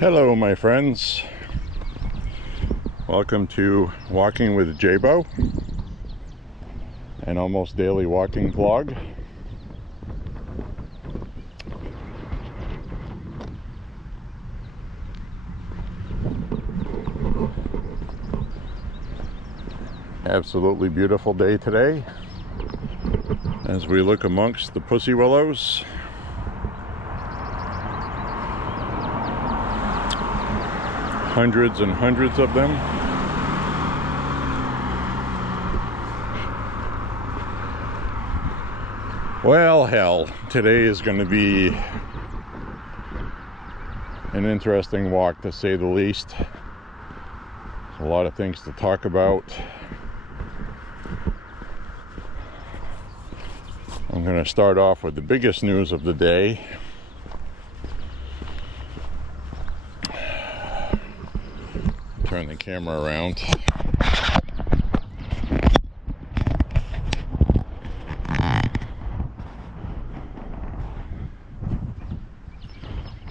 Hello my friends, welcome to Walking with J.Beau, an almost daily walking vlog. Absolutely beautiful day today as we look amongst the pussy willows. Hundreds and hundreds of them. Well, hell, today is going to be an interesting walk, to say the least. There's a lot of things to talk about. I'm going to start off with the biggest news of the day. Turn the camera around.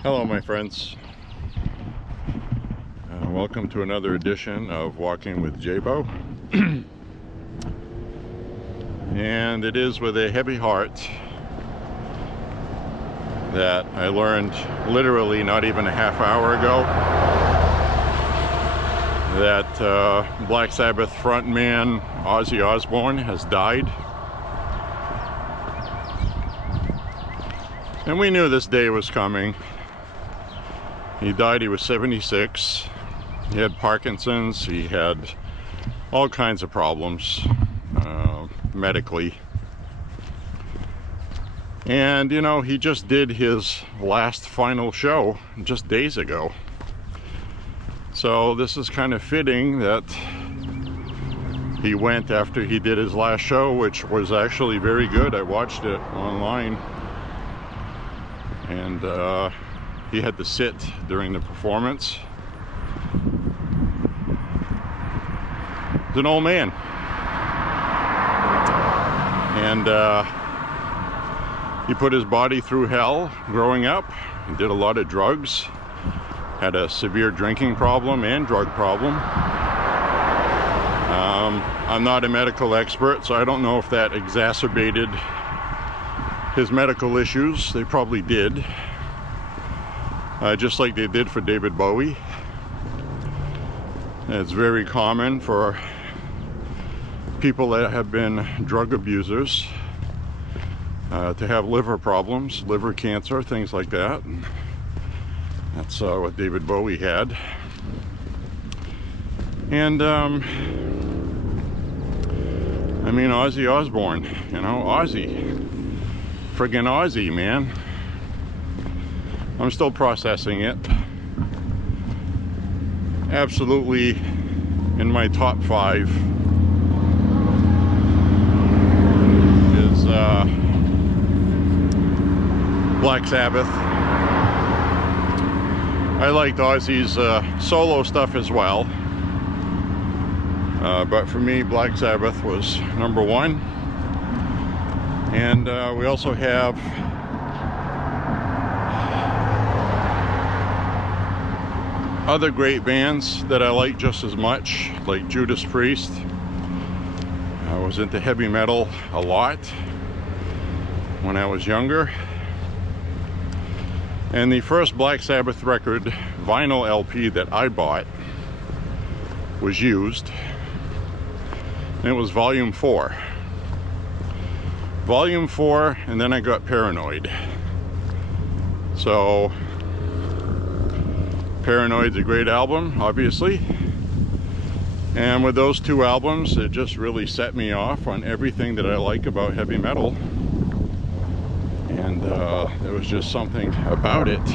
Hello my friends. Welcome to another edition of Walking with J.Beau. And it is with a heavy heart that I learned literally not even a half hour ago that Black Sabbath frontman Ozzy Osbourne has died. And we knew this day was coming. He died, he was 76. He had Parkinson's, he had all kinds of problems medically. And you know, he just did his last final show just days ago. So this is kind of fitting that he went after he did his last show, which was actually very good. I watched it online. And he had to sit during the performance. He's an old man. And he put his body through hell growing up. He did a lot of drugs. Had a severe drinking problem and drug problem. I'm not a medical expert, so I don't know if that exacerbated his medical issues. They probably did. Just like they did for David Bowie. It's very common for people that have been drug abusers to have liver problems, liver cancer, things like that. And that's what David Bowie had. And I mean, Ozzy Osbourne, you know, Ozzy. Friggin' Ozzy, man. I'm still processing it. Absolutely in my top 5 is Black Sabbath. I liked Ozzy's solo stuff as well. But for me, Black Sabbath was number one. And we also have other great bands that I like just as much, like Judas Priest. I was into heavy metal a lot when I was younger. And the first Black Sabbath record, vinyl LP, that I bought was used. And it was Volume 4. Volume 4, and then I got paranoid. So, Paranoid's a great album, obviously. And with those two albums, it just really set me off on everything that I like about heavy metal. And there was just something about it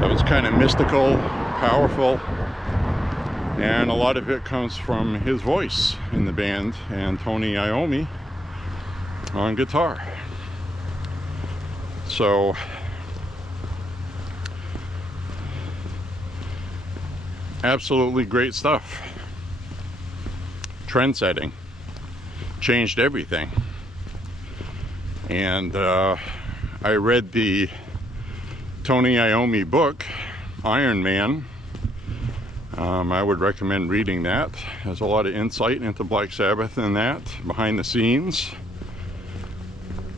that was kind of mystical, powerful. And a lot of it comes from his voice in the band and Tony Iommi on guitar. So absolutely great stuff. Trend-setting. Changed everything. And I read the Tony Iommi book, Iron Man. I would recommend reading that. There's a lot of insight into Black Sabbath in that, behind the scenes.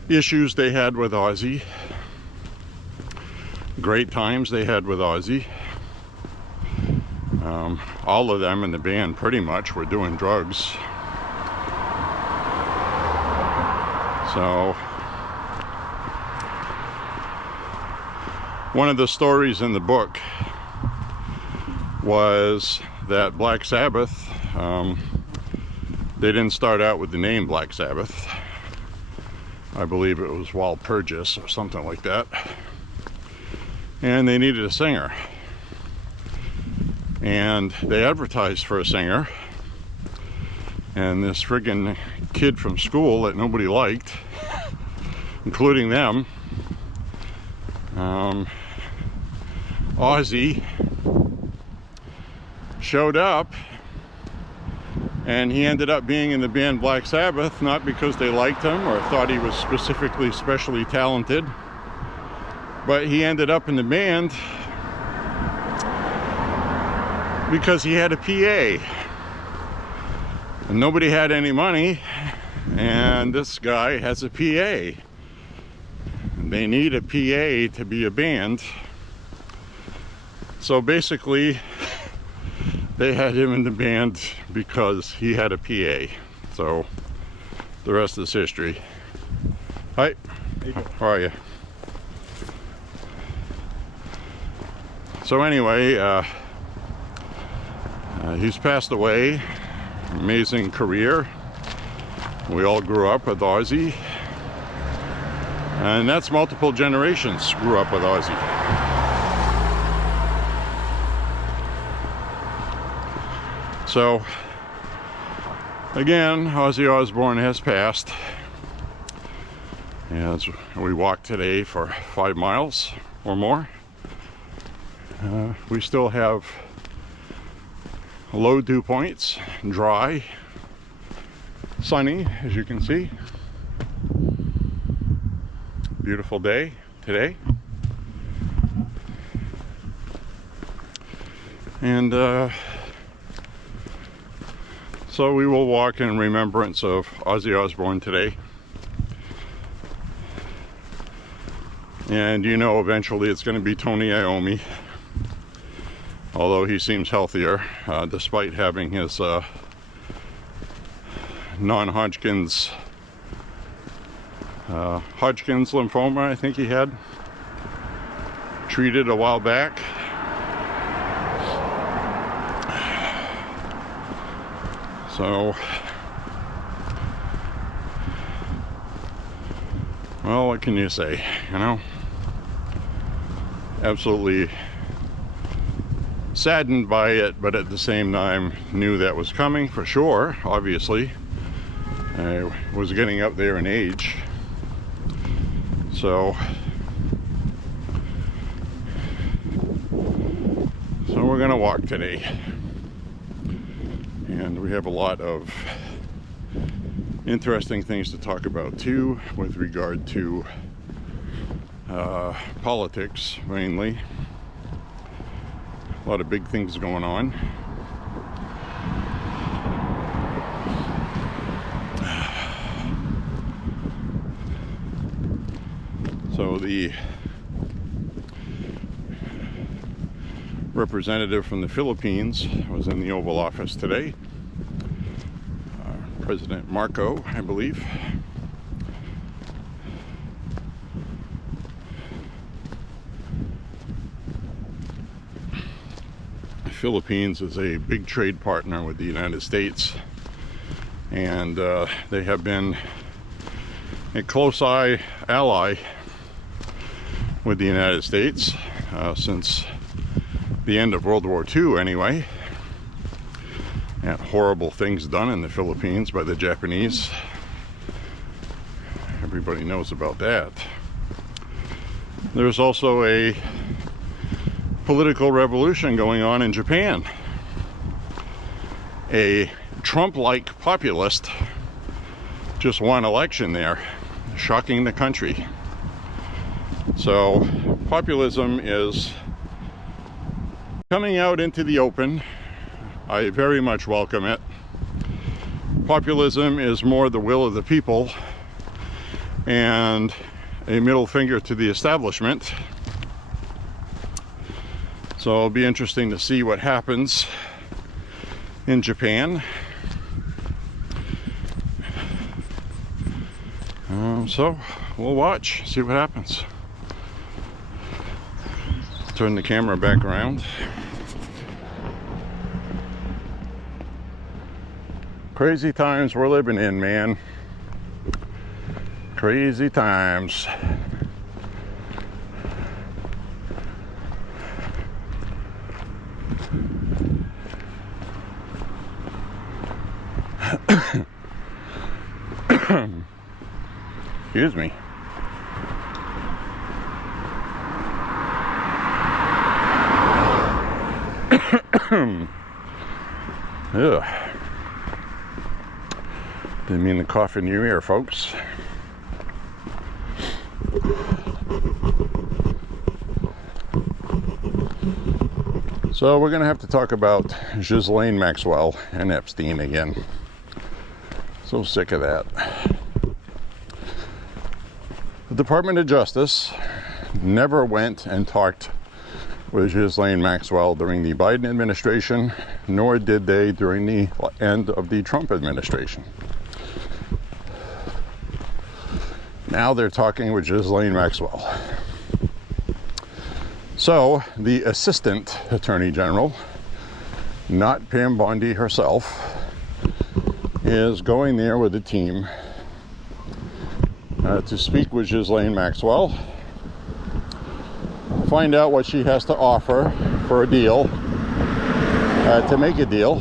Issues they had with Ozzy. Great times they had with Ozzy. All of them in the band pretty much were doing drugs. So, one of the stories in the book was that Black Sabbath, they didn't start out with the name Black Sabbath. I believe it was Walpurgis or something like that. And they needed a singer. And they advertised for a singer. And this friggin' kid from school that nobody liked, including them, Ozzy, showed up, and he ended up being in the band Black Sabbath, not because they liked him or thought he was specifically specially talented, but he ended up in the band because he had a PA. And nobody had any money, and this guy has a PA. They need a PA to be a band. So basically, they had him in the band because he had a PA. So the rest is history. Hi. How are you? So anyway, he's passed away. Amazing career. We all grew up with Ozzy. And that's multiple generations grew up with Ozzy. So, again, Ozzy Osbourne has passed. As we walked today for 5 miles or more, we still have low dew points, dry, sunny, as you can see. Beautiful day today. And so we will walk in remembrance of Ozzy Osbourne today. And you know, eventually it's going to be Tony Iommi. Although he seems healthier, despite having his non-Hodgkin's Hodgkin's lymphoma, I think he had, treated a while back. So, well, what can you say, you know? Absolutely saddened by it, but at the same time knew that was coming for sure. Obviously, I was getting up there in age, so we're gonna walk today. And we have a lot of interesting things to talk about too, with regard to politics mainly. A lot of big things going on. So the representative from the Philippines was in the Oval Office today. President Marco, I believe. The Philippines is a big trade partner with the United States, and they have been a close ally with the United States since the end of World War II anyway. And horrible things done in the Philippines by the Japanese. Everybody knows about that. There's also a political revolution going on in Japan. A Trump-like populist just won election there, shocking the country. So populism is coming out into the open. I very much welcome it. Populism is more the will of the people and a middle finger to the establishment. So it'll be interesting to see what happens in Japan. So we'll watch, see what happens. Turn the camera back around. Crazy times we're living in, man. Crazy times. Excuse me. Ugh. Didn't mean to cough in your ear, folks. So we're going to have to talk about Ghislaine Maxwell and Epstein again. So sick of that. The Department of Justice never went and talked with Ghislaine Maxwell during the Biden administration, nor did they during the end of the Trump administration. Now they're talking with Ghislaine Maxwell. So the Assistant Attorney General, not Pam Bondi herself, is going there with a team to speak with Ghislaine Maxwell, find out what she has to offer for a deal, to make a deal.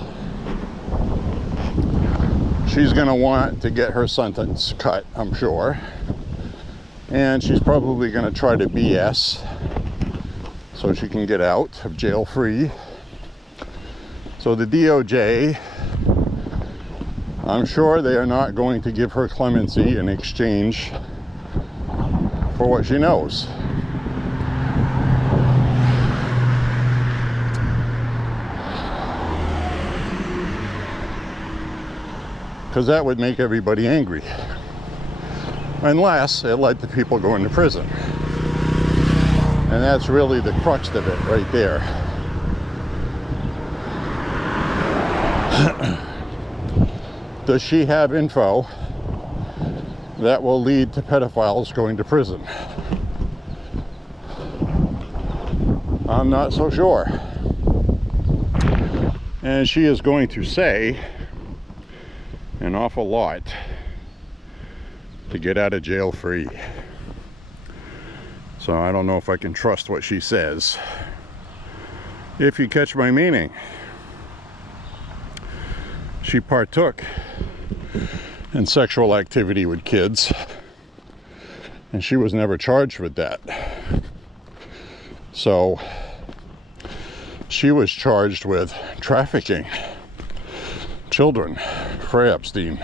She's going to want to get her sentence cut, I'm sure. And she's probably going to try to BS so she can get out of jail free. So the DOJ, I'm sure they are not going to give her clemency in exchange for what she knows. Because that would make everybody angry. Unless it led to people going to prison. And that's really the crux of it right there. Does she have info that will lead to pedophiles going to prison? I'm not so sure. And she is going to say an awful lot to get out of jail free. So I don't know if I can trust what she says. If you catch my meaning. She partook in sexual activity with kids, and she was never charged with that. So she was charged with trafficking children for Epstein.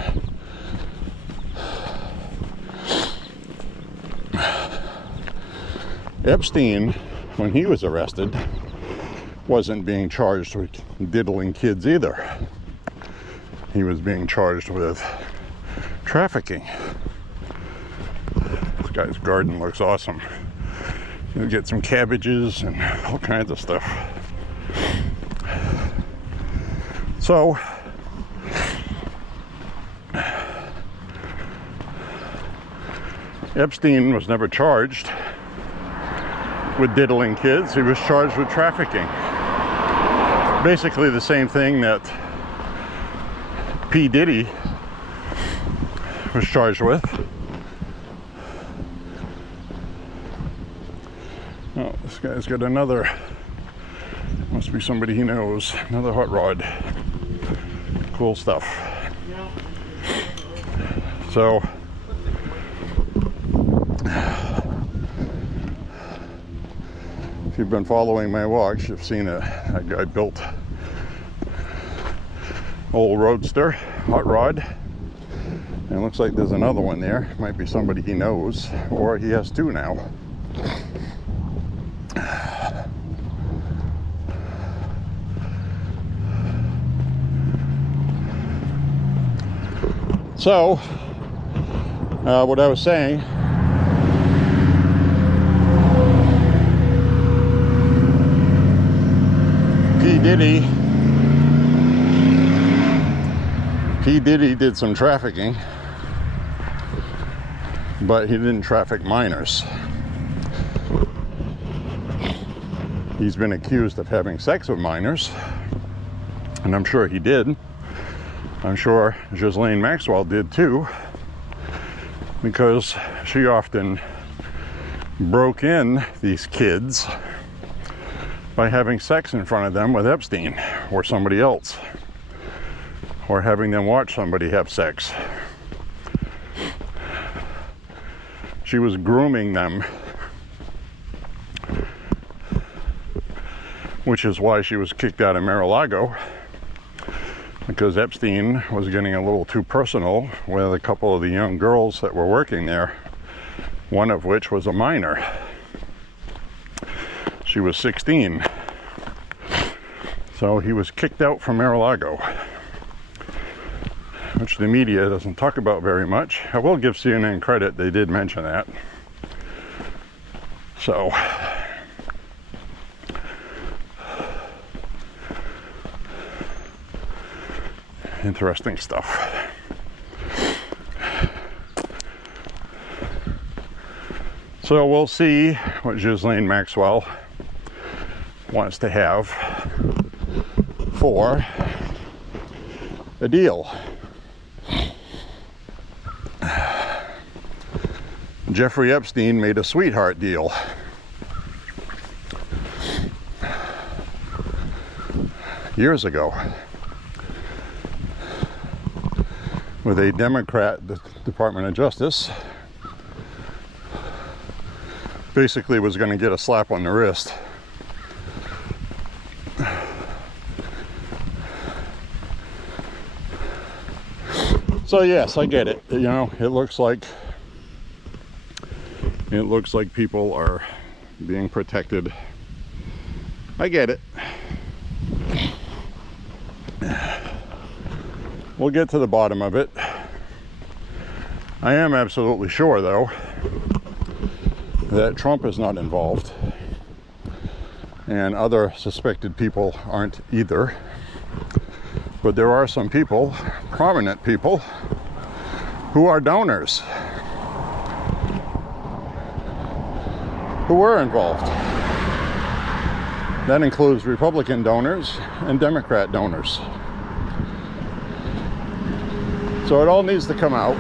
Epstein, when he was arrested, wasn't being charged with diddling kids either. He was being charged with trafficking. This guy's garden looks awesome. You'll get some cabbages and all kinds of stuff. So, Epstein was never charged with diddling kids. He was charged with trafficking. Basically the same thing that P. Diddy was charged with. Oh, this guy's got another, must be somebody he knows, another hot rod. Cool stuff. So, if you've been following my walks, you've seen a guy built old roadster, hot rod. And it looks like there's another one there. Might be somebody he knows, or he has two now. So, what I was saying, P. Diddy did some trafficking, but he didn't traffic minors. He's been accused of having sex with minors, and I'm sure he did. I'm sure Ghislaine Maxwell did too, because she often broke in these kids by having sex in front of them with Epstein or somebody else, or having them watch somebody have sex. She was grooming them, which is why she was kicked out of Mar-a-Lago, because Epstein was getting a little too personal with a couple of the young girls that were working there, one of which was a minor. She was 16. So he was kicked out from Mar-a-Lago, which the media doesn't talk about very much. I will give CNN credit, they did mention that. So, interesting stuff. So we'll see what Ghislaine Maxwell wants to have for a deal. Jeffrey Epstein made a sweetheart deal. Years ago. With a Democrat Department of Justice. Basically was going to get a slap on the wrist. So yes, I get it. You know, it looks like people are being protected. I get it. We'll get to the bottom of it. I am absolutely sure, though, that Trump is not involved, and other suspected people aren't either. But there are some people, prominent people, who are donors, who were involved. That includes Republican donors and Democrat donors. So it all needs to come out.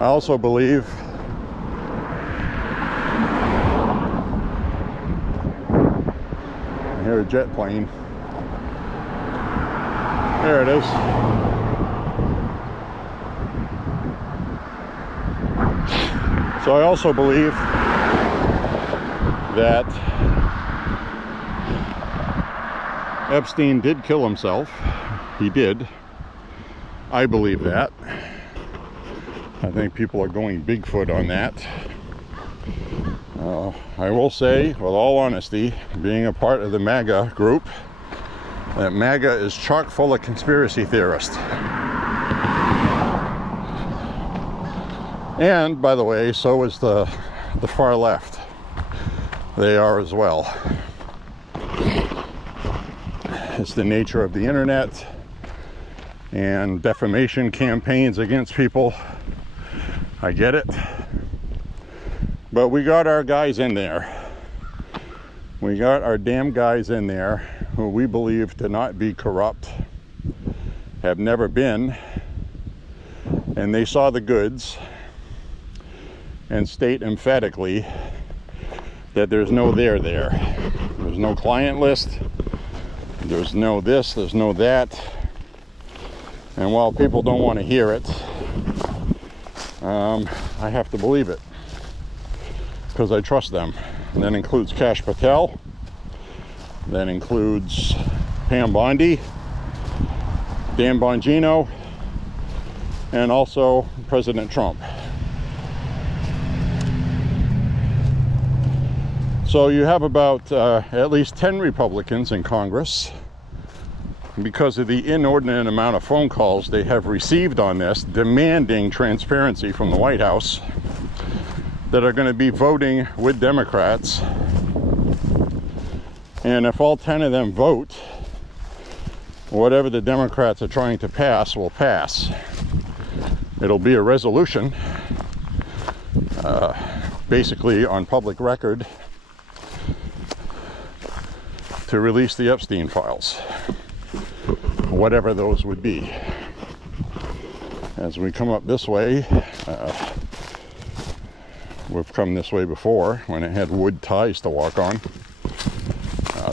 I also believe I hear a jet plane. There it is. So I also believe that Epstein did kill himself. He did. I believe that. I think people are going Bigfoot on that. I will say, with all honesty, being a part of the MAGA group, that MAGA is chock full of conspiracy theorists. And, by the way, so is the far left. They are as well. It's the nature of the internet and defamation campaigns against people. I get it. But we got our guys in there. We got our damn guys in there who we believe to not be corrupt, have never been, and they saw the goods and state emphatically that there's no there. There's no client list, there's no this, there's no that. And while people don't want to hear it, I have to believe it because I trust them. And that includes Kash Patel, that includes Pam Bondi, Dan Bongino, and also President Trump. So you have about at least 10 Republicans in Congress, because of the inordinate amount of phone calls they have received on this, demanding transparency from the White House, that are going to be voting with Democrats. And if all 10 of them vote, whatever the Democrats are trying to pass will pass. It'll be a resolution, basically on public record, to release the Epstein files, whatever those would be. As we come up this way, we've come this way before when it had wood ties to walk on.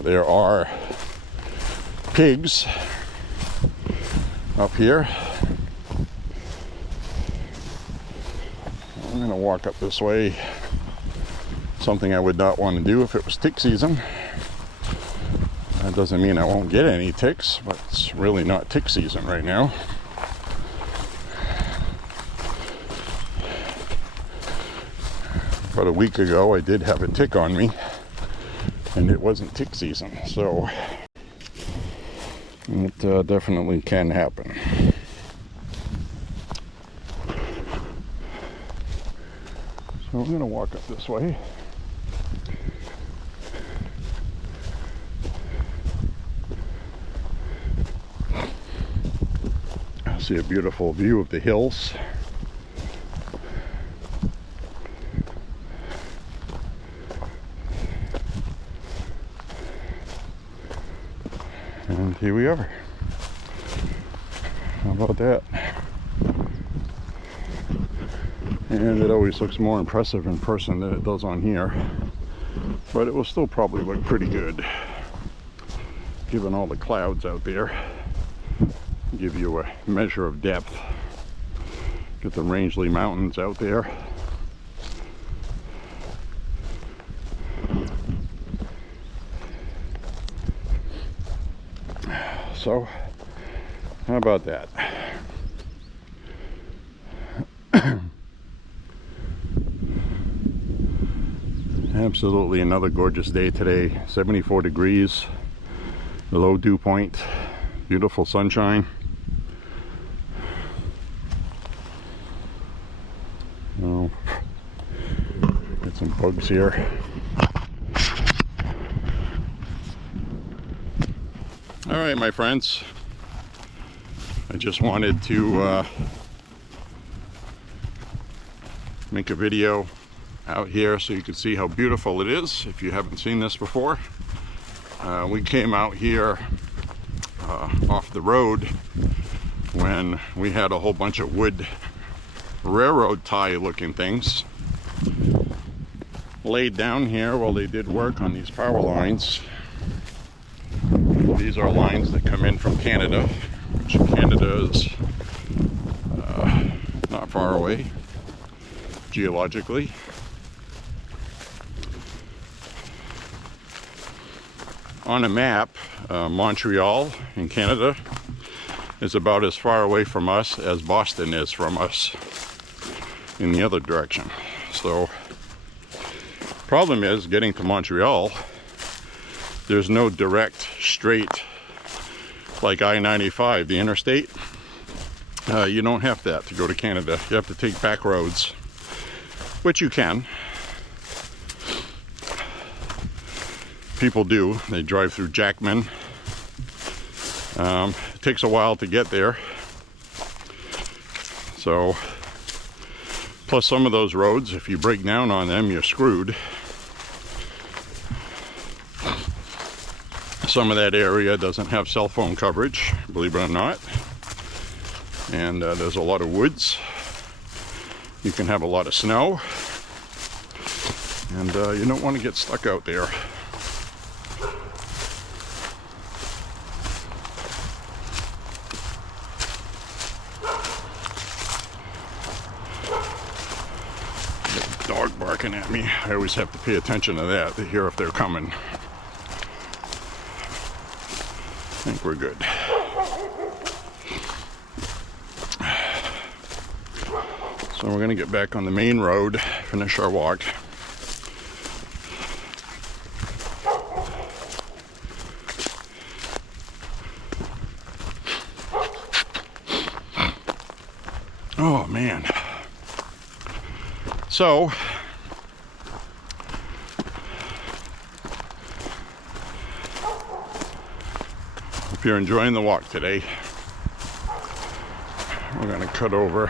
There are pigs up here. I'm going to walk up this way, something I would not want to do if it was tick season. That doesn't mean I won't get any ticks, but it's really not tick season right now. About a week ago, I did have a tick on me, and it wasn't tick season, so it definitely can happen. So I'm going to walk up this way. See a beautiful view of the hills. And here we are. How about that? And it always looks more impressive in person than it does on here. But it will still probably look pretty good, given all the clouds out there. Give you a measure of depth. Get the Rangeley Mountains out there. So, how about that? Absolutely another gorgeous day today. 74 degrees, the low dew point, beautiful sunshine. Oh, get some bugs here. All right, my friends, I just wanted to make a video out here so you can see how beautiful it is if you haven't seen this before. We came out here off the road when we had a whole bunch of wood railroad tie looking things laid down here while they did work on these power lines. These are lines that come in from Canada, which Canada is not far away geologically. on a map, Montreal in Canada is about as far away from us as Boston is from us in the other direction. So, problem is getting to Montreal, there's no direct straight like I-95, the interstate. You don't have that to go to Canada. You have to take back roads, which you can. People do. They drive through Jackman. It takes a while to get there. So, plus some of those roads, if you break down on them, you're screwed. Some of that area doesn't have cell phone coverage, believe it or not. And there's a lot of woods. You can have a lot of snow. And you don't want to get stuck out there. Dog barking at me. I always have to pay attention to that to hear if they're coming. I think we're good. So we're going to get back on the main road, finish our walk. Oh man. So, if you're enjoying the walk today, we're going to cut over.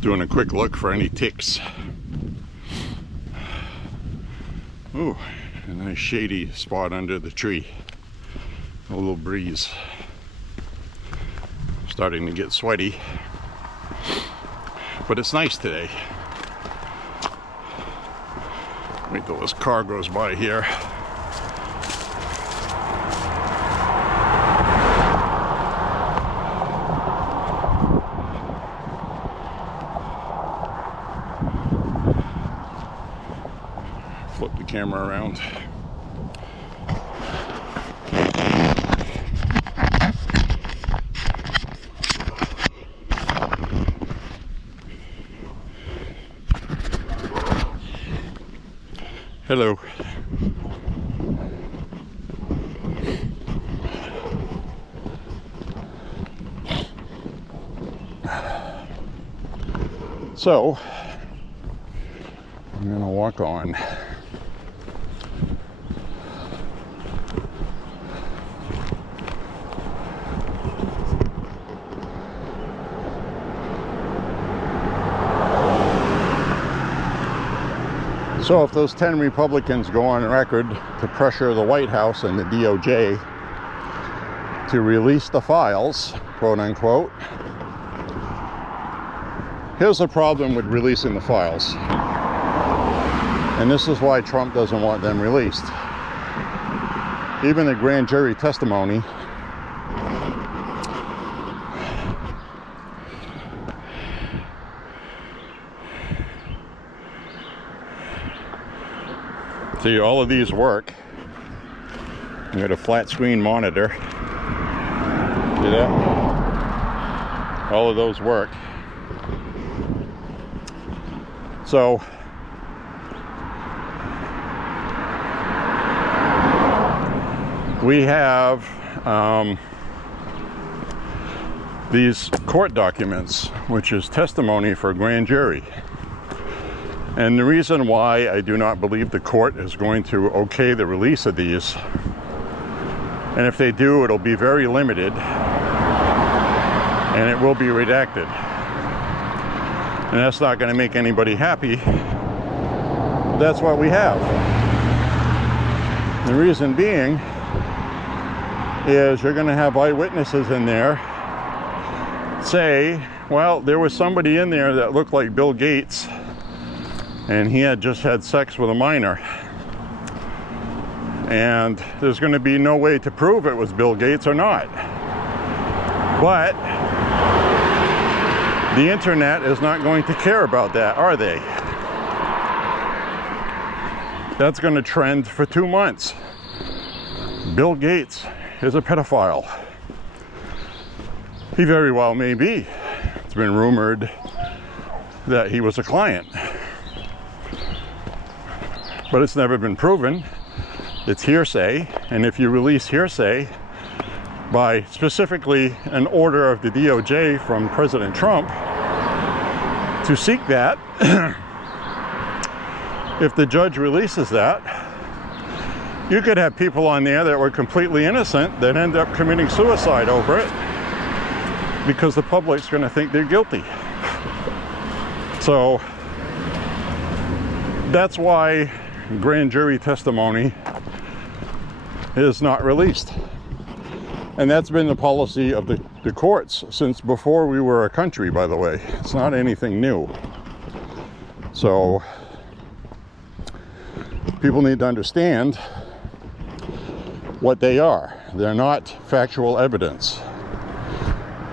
Doing a quick look for any ticks. Ooh, a nice shady spot under the tree. A little breeze. Starting to get sweaty. But it's nice today. Wait till this car goes by here. Flip the camera around. Hello. So, I'm gonna walk on. So if those 10 Republicans go on record to pressure the White House and the DOJ to release the files, quote unquote, here's the problem with releasing the files. And this is why Trump doesn't want them released. Even the grand jury testimony see, all of these work. I got a flat screen monitor. See that? All of those work. So, we have these court documents, which is testimony for a grand jury. And the reason why I do not believe the court is going to okay the release of these, and if they do, it'll be very limited, and it will be redacted. And that's not going to make anybody happy. That's what we have. The reason being is you're going to have eyewitnesses in there say, well, there was somebody in there that looked like Bill Gates and he had just had sex with a minor. And there's going to be no way to prove it was Bill Gates or not. But the internet is not going to care about that, are they? That's going to trend for 2 months. Bill Gates is a pedophile. He very well may be. It's been rumored that he was a client. But it's never been proven. It's hearsay, and if you release hearsay by specifically an order of the DOJ from President Trump to seek that, if the judge releases that, you could have people on there that were completely innocent that end up committing suicide over it because the public's going to think they're guilty. So that's why grand jury testimony is not released. And that's been the policy of the courts since before we were a country, by the way. It's not anything new. So people need to understand what they are. They're not factual evidence.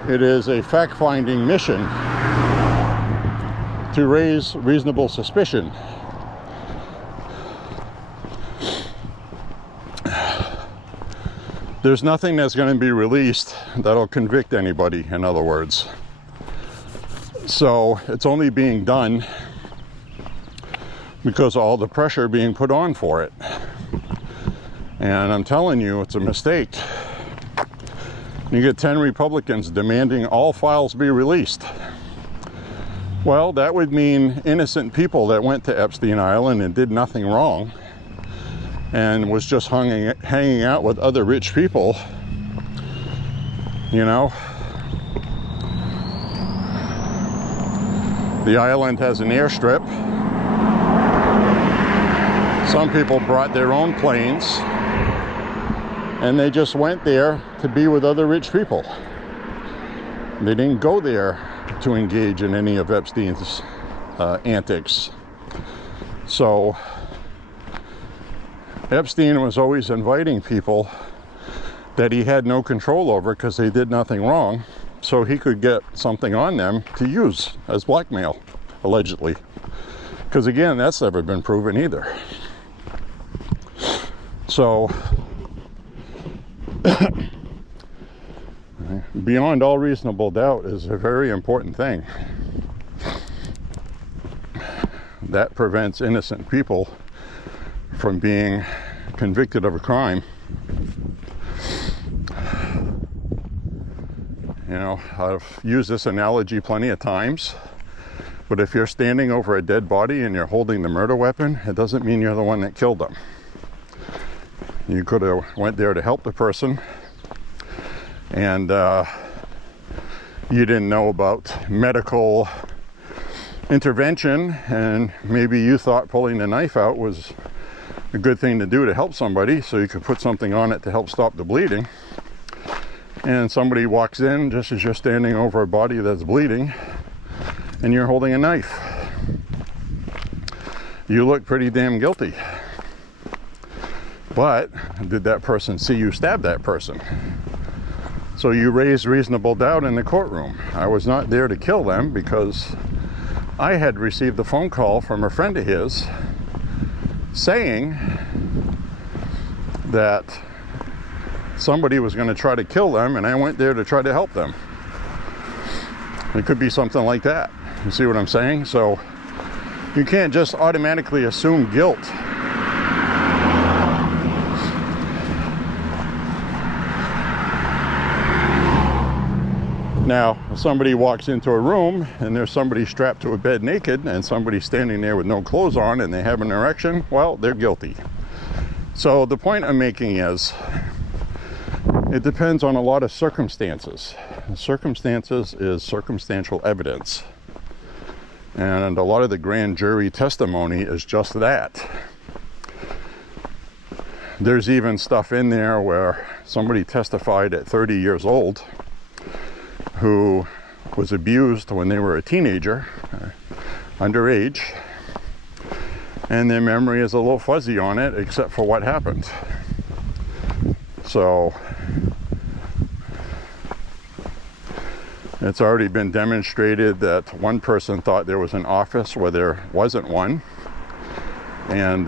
It is a fact-finding mission to raise reasonable suspicion. There's nothing that's going to be released that'll convict anybody, in other words. So it's only being done because of all the pressure being put on for it. And I'm telling you, it's a mistake. You get 10 Republicans demanding all files be released. Well, that would mean innocent people that went to Epstein Island and did nothing wrong and was just hanging out with other rich people, you know. The island has an airstrip. Some people brought their own planes and they just went there to be with other rich people. They didn't go there to engage in any of Epstein's antics. So Epstein was always inviting people that he had no control over because they did nothing wrong, so he could get something on them to use as blackmail, allegedly. Because again, that's never been proven either. So beyond all reasonable doubt is a very important thing. That prevents innocent people from being convicted of a crime. You know, I've used this analogy plenty of times, but if you're standing over a dead body and you're holding the murder weapon, it doesn't mean you're the one that killed them. You could have went there to help the person, and you didn't know about medical intervention, and maybe you thought pulling the knife out was a good thing to do to help somebody, so you could put something on it to help stop the bleeding. And somebody walks in just as you're standing over a body that's bleeding and you're holding a knife. You look pretty damn guilty. But did that person see you stab that person? So you raise reasonable doubt in the courtroom. I was not there to kill them because I had received a phone call from a friend of his saying that somebody was going to try to kill them, and I went there to try to help them. It could be something like that. You see what I'm saying? So you can't just automatically assume guilt. Now, if somebody walks into a room and there's somebody strapped to a bed naked and somebody standing there with no clothes on and they have an erection, well, they're guilty. So the point I'm making is, it depends on a lot of circumstances. Circumstances is circumstantial evidence. And a lot of the grand jury testimony is just that. There's even stuff in there where somebody testified at 30 years old who was abused when they were a teenager, underage, and their memory is a little fuzzy on it, except for what happened. So it's already been demonstrated that one person thought there was an office where there wasn't one. And,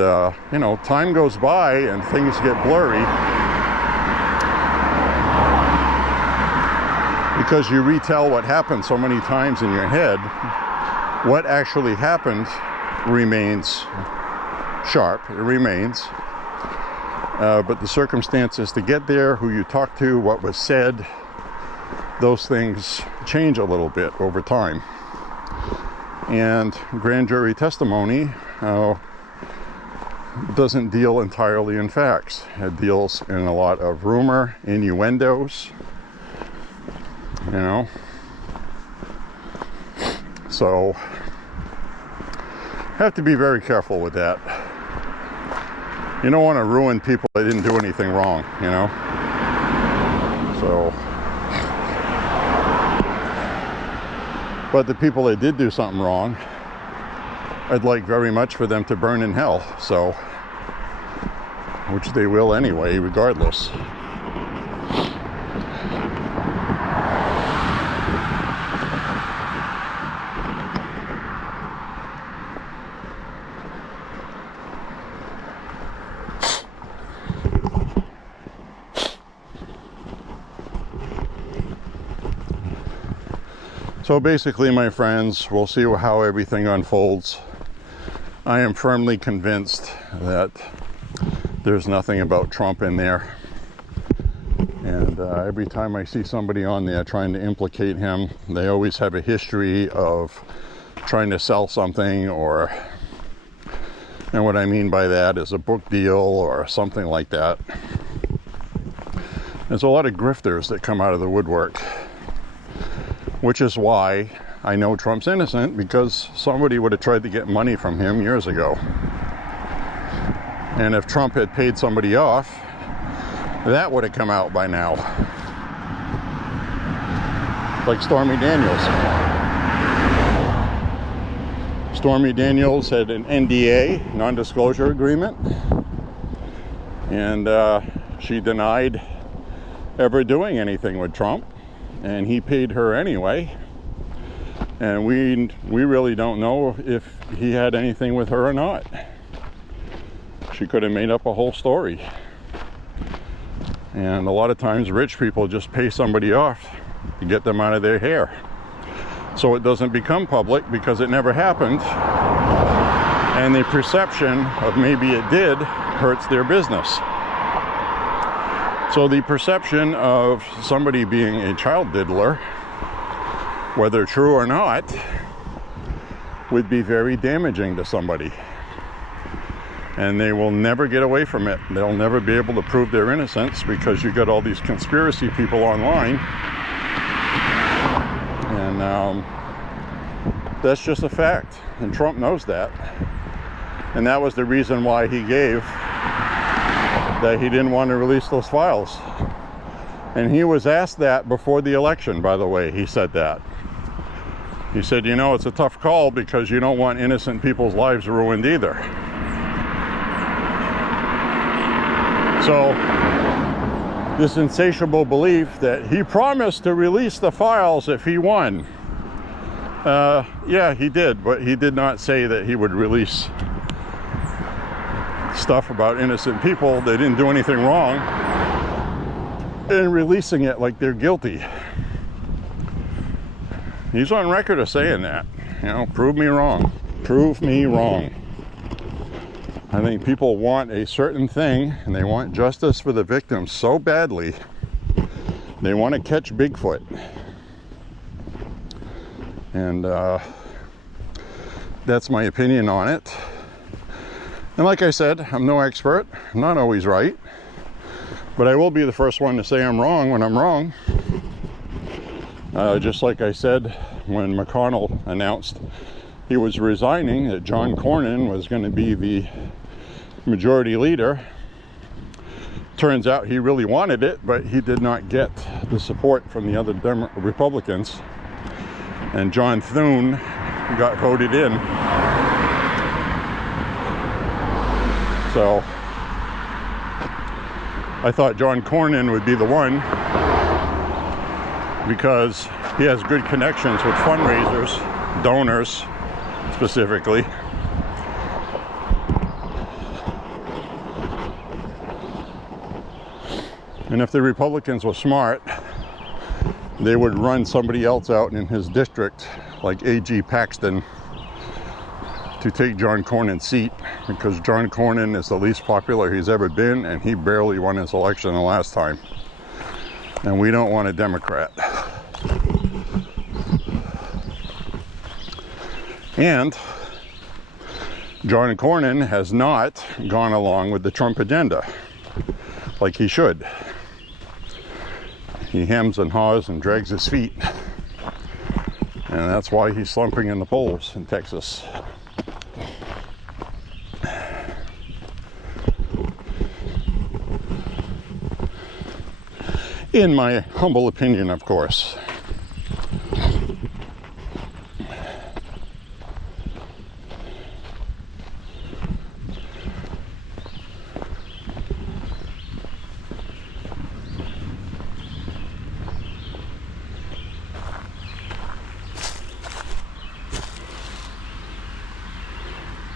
you know, time goes by and things get blurry because you retell what happened so many times in your head. What actually happened remains sharp, it remains. But the circumstances to get there, who you talked to, what was said, those things change a little bit over time. And grand jury testimony doesn't deal entirely in facts. It deals in a lot of rumor, innuendos, you know. So have to be very careful with that. You don't want to ruin people that didn't do anything wrong, you know. So, but the people that did do something wrong, I'd like very much for them to burn in hell, so, which they will anyway, regardless. So basically, my friends, we'll see how everything unfolds. I am firmly convinced that there's nothing about Trump in there. And every time I see somebody on there trying to implicate him, they always have a history of trying to sell something, or, and what I mean by that is a book deal or something like that. There's a lot of grifters that come out of the woodwork, which is why I know Trump's innocent, because somebody would have tried to get money from him years ago. And if Trump had paid somebody off, that would have come out by now. Like Stormy Daniels. Stormy Daniels had an NDA, non-disclosure agreement, and she denied ever doing anything with Trump, and he paid her anyway. And we really don't know if he had anything with her or not. She could have made up a whole story. And a lot of times rich people just pay somebody off to get them out of their hair, so it doesn't become public, because it never happened, and the perception of maybe it did hurts their business. So the perception of somebody being a child diddler, whether true or not, would be very damaging to somebody. And they will never get away from it. They'll never be able to prove their innocence, because you got all these conspiracy people online. And that's just a fact. And Trump knows that. And that was the reason why he gave that he didn't want to release those files. And he was asked that before the election, by the way. He said that. He said, you know, it's a tough call because you don't want innocent people's lives ruined either. So, this insatiable belief that he promised to release the files if he won. Yeah, he did, but he did not say that he would release stuff about innocent people. They didn't do anything wrong, and releasing it like they're guilty. He's on record of saying that. You know, prove me wrong. Prove me wrong. I think people want a certain thing, and they want justice for the victims so badly. They want to catch Bigfoot. And that's my opinion on it. And like I said, I'm no expert. I'm not always right. But I will be the first one to say I'm wrong when I'm wrong. Just like I said when McConnell announced he was resigning, that John Cornyn was going to be the majority leader. Turns out he really wanted it, but he did not get the support from the other Republicans. And John Thune got voted in. So I thought John Cornyn would be the one, because he has good connections with fundraisers, donors specifically. And if the Republicans were smart, they would run somebody else out in his district, like A.G. Paxton, to take John Cornyn's seat, because John Cornyn is the least popular he's ever been, and he barely won his election the last time. And we don't want a Democrat. And John Cornyn has not gone along with the Trump agenda like he should. He hems and haws and drags his feet, and that's why he's slumping in the polls in Texas. In my humble opinion, of course.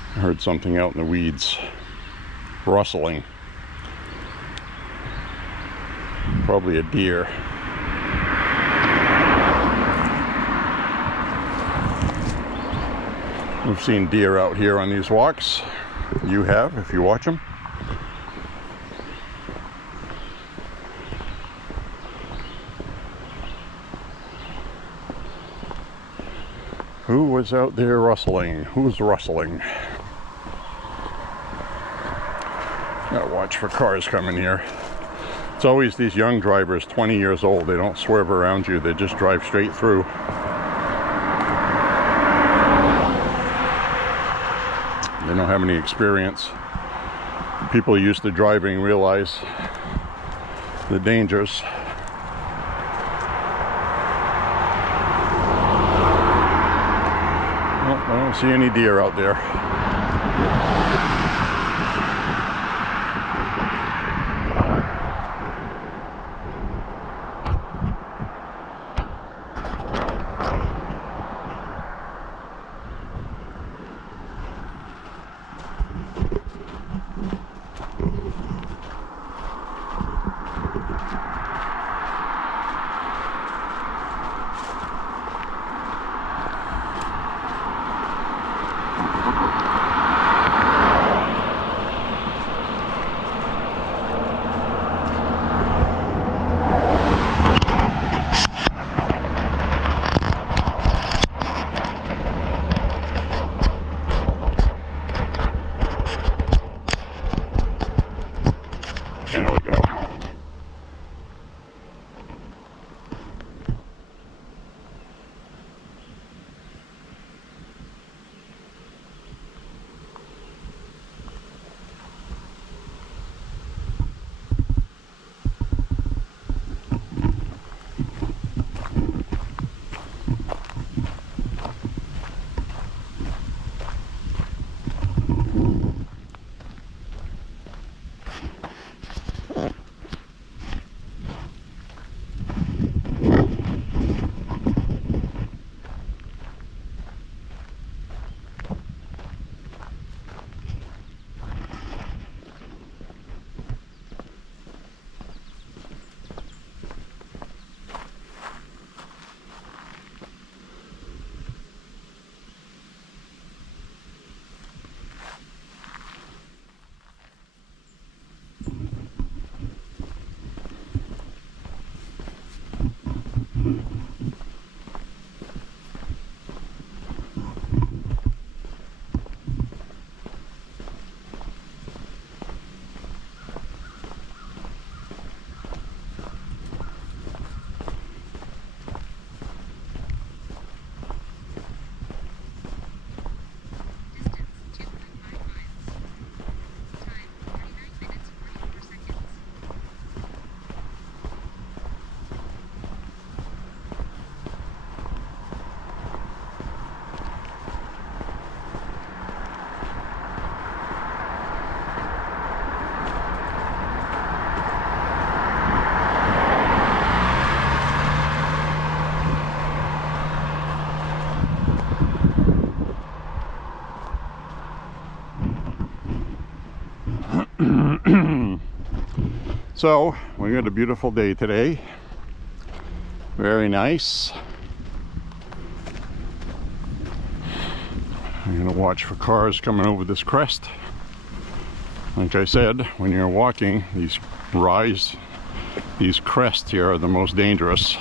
I heard something out in the weeds, rustling. Probably a deer. We've seen deer out here on these walks. You have, if you watch them. Who was out there rustling? Who's rustling? Gotta watch for cars coming here. It's always these young drivers, 20 years old. They don't swerve around you. They just drive straight through. They don't have any experience. People used to driving realize the dangers. Well, I don't see any deer out there. So we got a beautiful day today. Very nice. I'm gonna watch for cars coming over this crest. Like I said, when you're walking, these crests here are the most dangerous.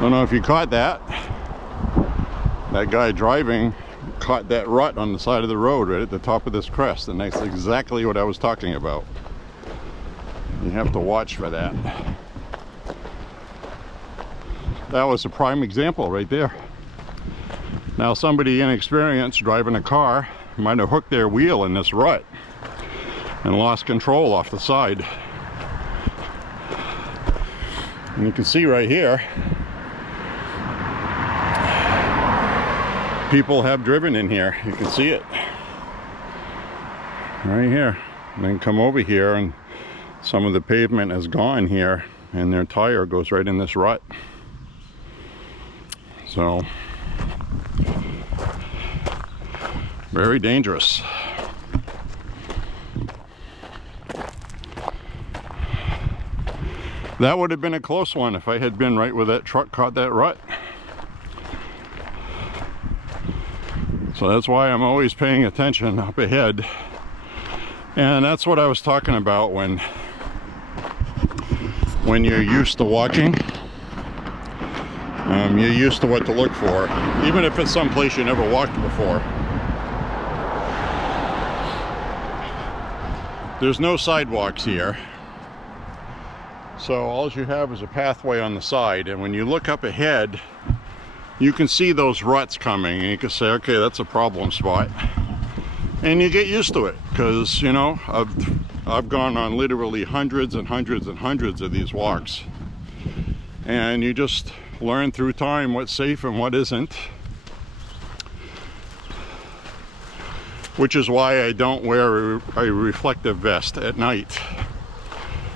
Don't know if you caught that. That guy driving caught that rut on the side of the road right at the top of this crest, and that's exactly what I was talking about. You have to watch for that. That was a prime example right there. Now somebody inexperienced driving a car might have hooked their wheel in this rut and lost control off the side. And you can see right here, people have driven in here. You can see it right here. And then come over here and some of the pavement is gone here and their tire goes right in this rut. So very dangerous. That would have been a close one if I had been right where that truck caught that rut. So that's why I'm always paying attention up ahead. And that's what I was talking about when you're used to walking. You're used to what to look for, even if it's someplace you never walked before. There's no sidewalks here. So all you have is a pathway on the side, and when you look up ahead, you can see those ruts coming, and you can say, okay, that's a problem spot. And you get used to it, because, you know, I've gone on literally hundreds and hundreds and hundreds of these walks. And you just learn through time what's safe and what isn't. Which is why I don't wear a reflective vest at night.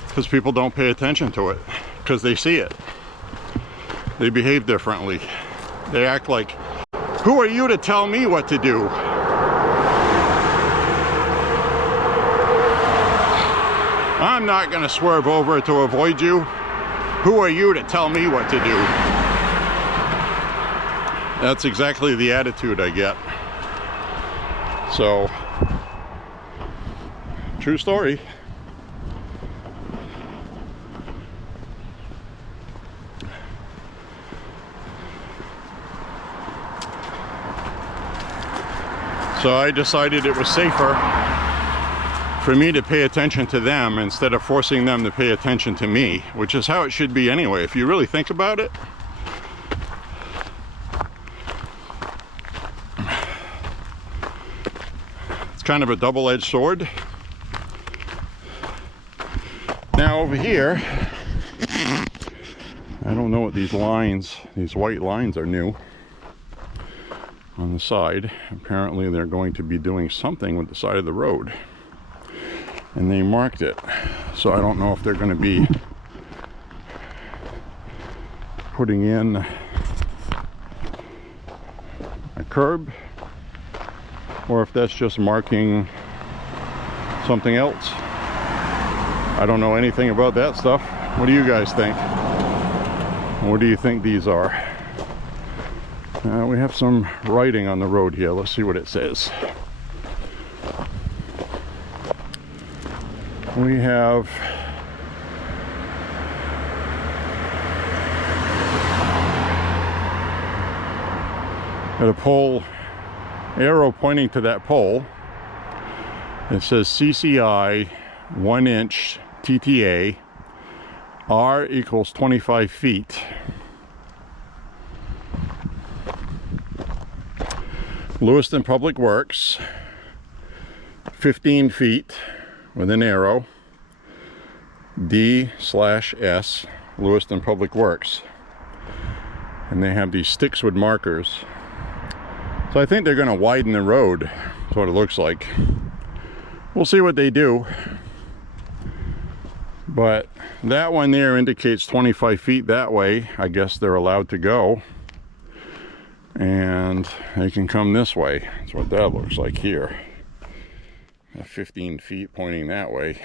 Because people don't pay attention to it, because they see it. They behave differently. They act like, who are you to tell me what to do? I'm not going to swerve over to avoid you. Who are you to tell me what to do? That's exactly the attitude I get. So, true story. So I decided it was safer for me to pay attention to them instead of forcing them to pay attention to me, which is how it should be anyway, if you really think about it. It's kind of a double-edged sword. Now over here, I don't know what these lines, these white lines are new on the side. Apparently they're going to be doing something with the side of the road. And they marked it. So I don't know if they're going to be putting in a curb or if that's just marking something else. I don't know anything about that stuff. What do you guys think? What do you think these are? We have some writing on the road here. Let's see what it says. We have at a pole, arrow pointing to that pole. It says CCI 1-inch TTA, R equals 25 feet. Lewiston Public Works, 15 feet with an arrow, D/S, Lewiston Public Works. And they have these sticks with markers. So I think they're going to widen the road. That's what it looks like. We'll see what they do. But that one there indicates 25 feet that way. I guess they're allowed to go. And they can come this way. That's what that looks like here. 15 feet pointing that way.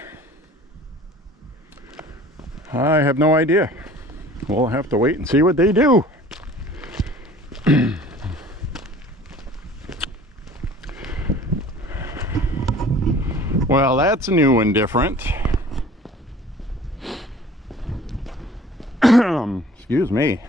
I have no idea. We'll have to wait and see what they do. Well, that's new and different. Excuse me.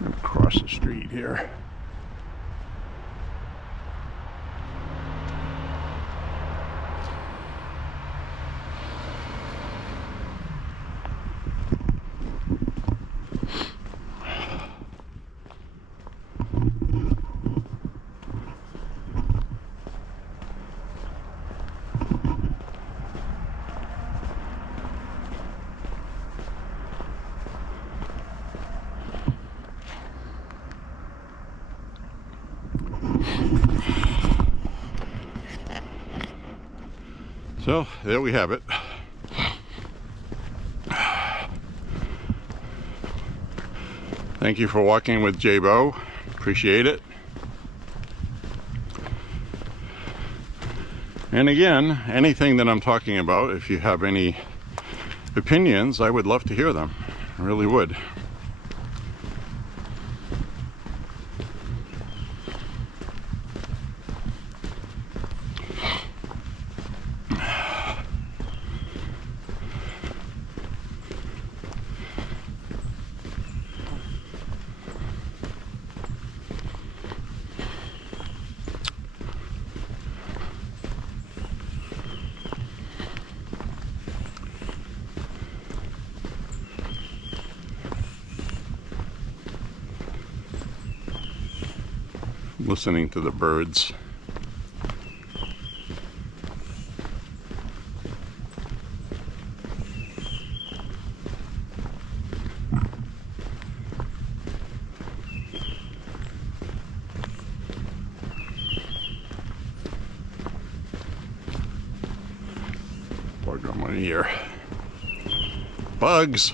Across the street here. So there we have it. Thank you for walking with J.Beau. Appreciate it. And again, anything that I'm talking about, if you have any opinions, I would love to hear them. I really would. Listening to the birds. Bug on my ear. Bugs.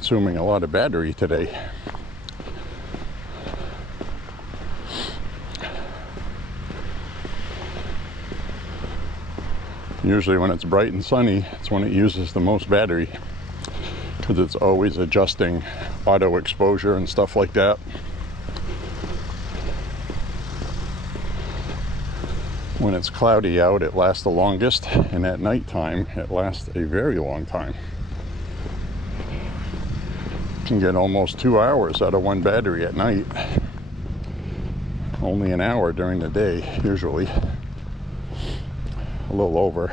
consuming a lot of battery today. Usually when it's bright and sunny, it's when it uses the most battery, because it's always adjusting auto exposure and stuff like that. When it's cloudy out, it lasts the longest, and at nighttime, it lasts a very long time. You can get almost 2 hours out of one battery at night. Only an hour during the day, usually. A little over.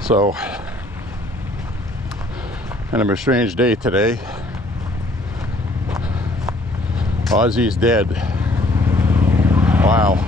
So, kind of a strange day today. Ozzy's dead. Wow.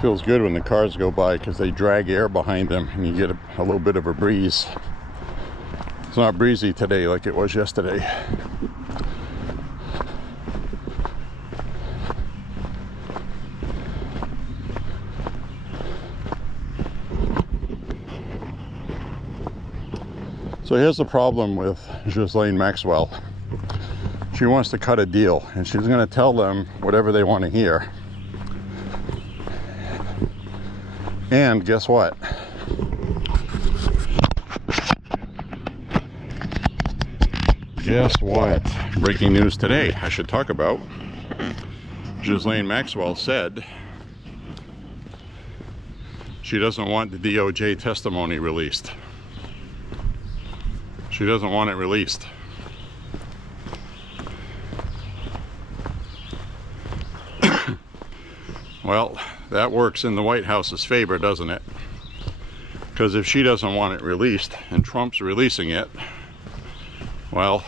Feels good when the cars go by because they drag air behind them and you get a little bit of a breeze. It's not breezy today like it was yesterday. So here's the problem with Ghislaine Maxwell. She wants to cut a deal and she's going to tell them whatever they want to hear. And guess what? Guess what? Breaking news today, I should talk about. Ghislaine Maxwell said she doesn't want the DOJ testimony released. She doesn't want it released. Well, that works in the White House's favor, doesn't it? Because if she doesn't want it released and Trump's releasing it, well,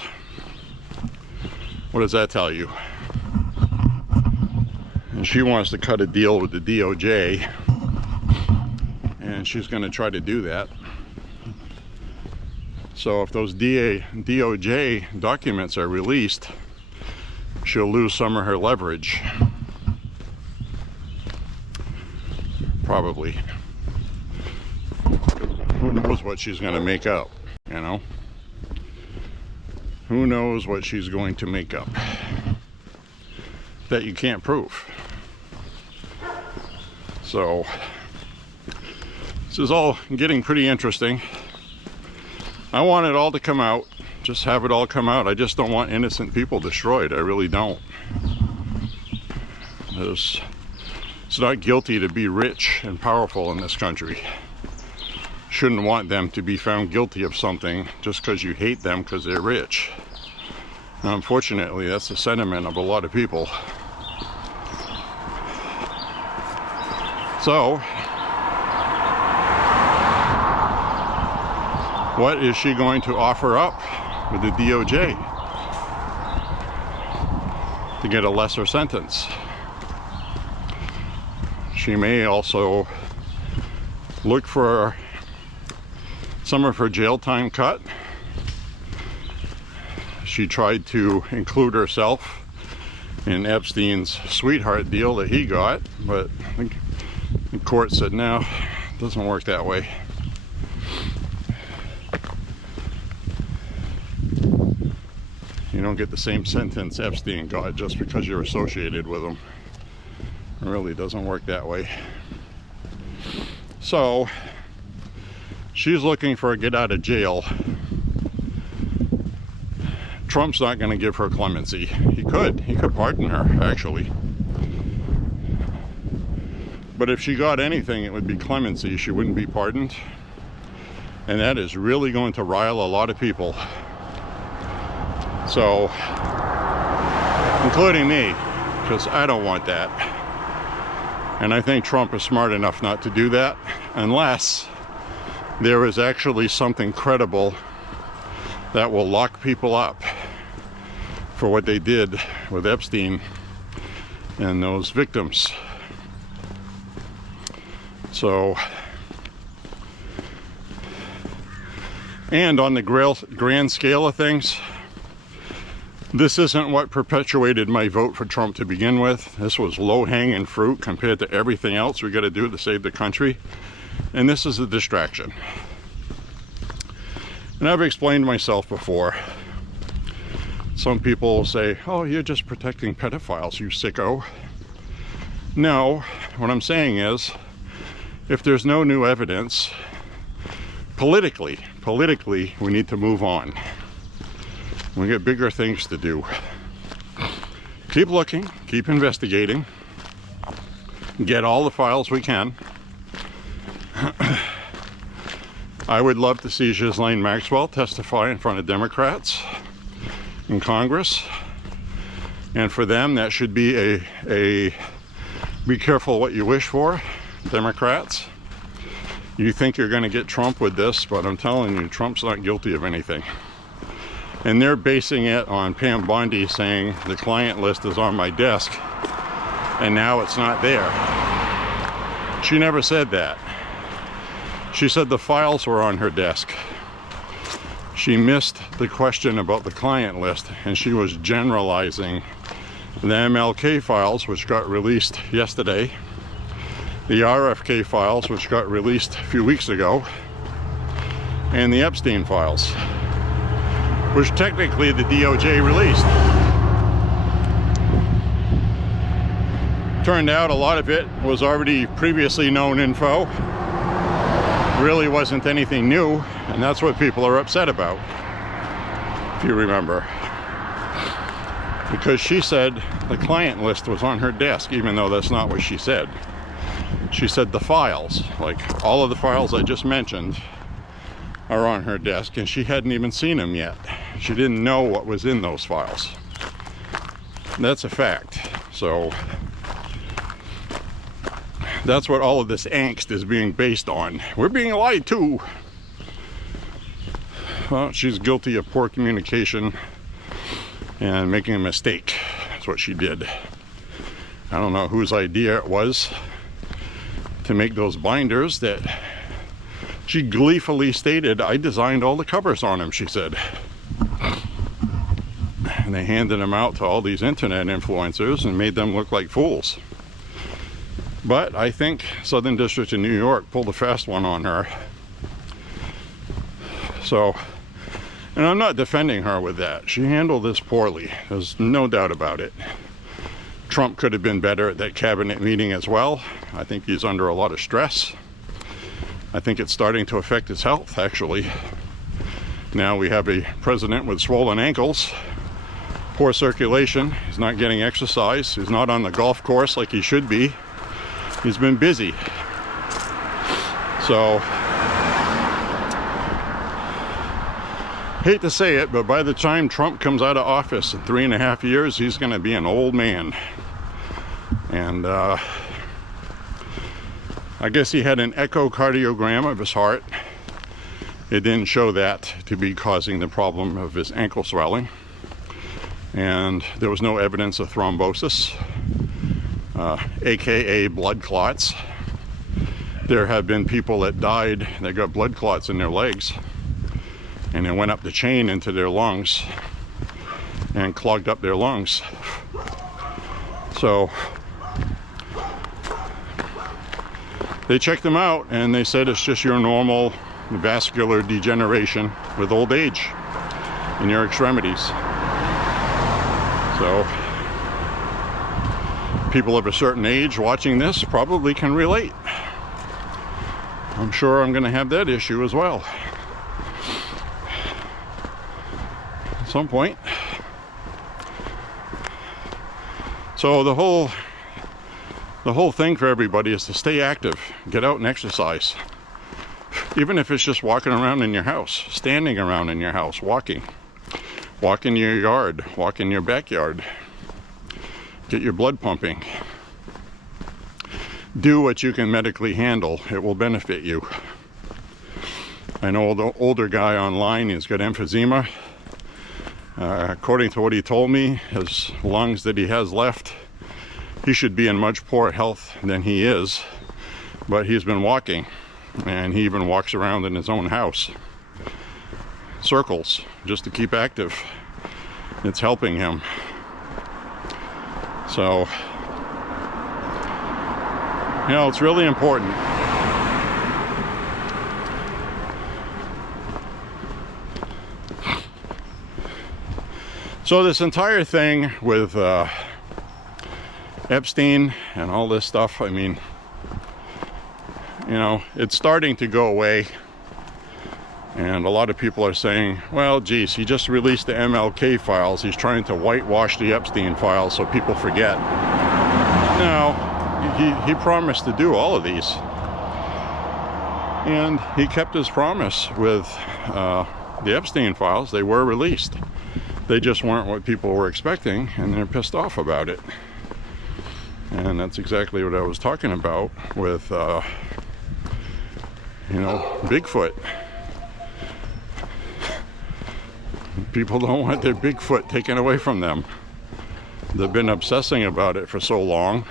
what does that tell you? And she wants to cut a deal with the DOJ, and she's going to try to do that. So if those DOJ documents are released, she'll lose some of her leverage. Probably. Who knows what she's going to make up, you know? Who knows what she's going to make up that you can't prove. So, this is all getting pretty interesting. I want it all to come out. Just have it all come out. I just don't want innocent people destroyed. I really don't. It's not guilty to be rich and powerful in this country. Shouldn't want them to be found guilty of something just because you hate them because they're rich. Now, unfortunately, that's the sentiment of a lot of people. So, what is she going to offer up with the DOJ to get a lesser sentence? She may also look for some of her jail time cut. She tried to include herself in Epstein's sweetheart deal that he got, but I think the court said no, it doesn't work that way. You don't get the same sentence Epstein got just because you're associated with him. It really doesn't work that way. So, she's looking for a get out of jail. Trump's not going to give her clemency. He could pardon her, actually. But if she got anything, it would be clemency. She wouldn't be pardoned. And that is really going to rile a lot of people. So, including me, because I don't want that. And I think Trump is smart enough not to do that unless there is actually something credible that will lock people up for what they did with Epstein and those victims. So, and on the grand scale of things, this isn't what perpetuated my vote for Trump to begin with. This was low-hanging fruit compared to everything else we got to do to save the country. And this is a distraction. And I've explained myself before. Some people will say, oh, you're just protecting pedophiles, you sicko. No, what I'm saying is, if there's no new evidence, politically, we need to move on. We get bigger things to do. Keep looking, keep investigating, get all the files we can. I would love to see Ghislaine Maxwell testify in front of Democrats in Congress. And for them, that should be a be careful what you wish for, Democrats. You think you're going to get Trump with this, but I'm telling you, Trump's not guilty of anything. And they're basing it on Pam Bondi saying the client list is on my desk and now it's not there. She never said that. She said the files were on her desk. She missed the question about the client list, and she was generalizing the MLK files, which got released yesterday, the RFK files, which got released a few weeks ago, and the Epstein files, which technically the DOJ released. Turned out a lot of it was already previously known info. Really wasn't anything new, and that's what people are upset about, if you remember. Because she said the client list was on her desk, even though that's not what she said. She said the files, like all of the files I just mentioned, are on her desk, and she hadn't even seen them yet. She didn't know what was in those files. That's a fact. So that's what all of this angst is being based on. We're being lied to. Well, she's guilty of poor communication and making a mistake. That's what she did. I don't know whose idea it was to make those binders that she gleefully stated, I designed all the covers on them, she said. And they handed them out to all these internet influencers and made them look like fools. But I think Southern District of New York pulled a fast one on her. So, and I'm not defending her with that. She handled this poorly. There's no doubt about it. Trump could have been better at that cabinet meeting as well. I think he's under a lot of stress. I think it's starting to affect his health, actually. Now we have a president with swollen ankles, poor circulation. He's not getting exercise. He's not on the golf course like he should be. He's been busy. So, hate to say it, but by the time Trump comes out of office in 3.5 years, he's going to be an old man. And I guess he had an echocardiogram of his heart. It didn't show that to be causing the problem of his ankle swelling. And there was no evidence of thrombosis, aka blood clots. There have been people that died that got blood clots in their legs, and it went up the chain into their lungs and clogged up their lungs. So they checked them out and they said it's just your normal vascular degeneration with old age in your extremities. So people of a certain age watching this probably can relate. I'm sure I'm going to have that issue as well at some point. So the whole thing for everybody is to stay active, get out and exercise. Even if it's just walking around in your house, standing around in your house, walking. Walk in your yard, walk in your backyard. Get your blood pumping. Do what you can medically handle. It will benefit you. I know the older guy online, he's got emphysema. According to what he told me, his lungs that he has left, he should be in much poorer health than he is. But he's been walking, and he even walks around in his own house. Circles, just to keep active. It's helping him. So, you know, it's really important. So this entire thing with Epstein and all this stuff, I mean, you know, it's starting to go away. And a lot of people are saying, well, geez, he just released the MLK files. He's trying to whitewash the Epstein files so people forget. No, he promised to do all of these. And he kept his promise with the Epstein files. They were released. They just weren't what people were expecting, and they're pissed off about it. And that's exactly what I was talking about with, you know, Bigfoot. People don't want their Bigfoot taken away from them. They've been obsessing about it for so long.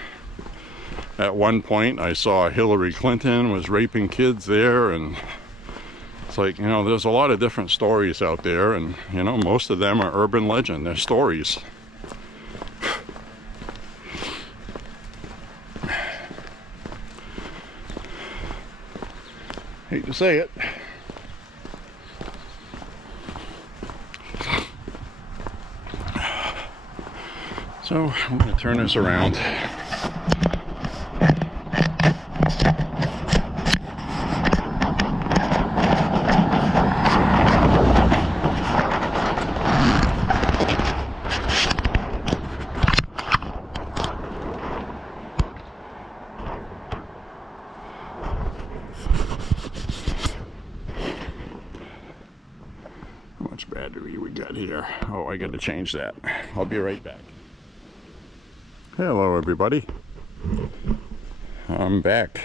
At one point, I saw Hillary Clinton was raping kids there, and it's like, you know, there's a lot of different stories out there, and, you know, most of them are urban legend. They're stories. Hate to say it. So I'm going to turn this around. How much battery we got here? Oh, I got to change that. I'll be right back. Hello everybody, I'm back.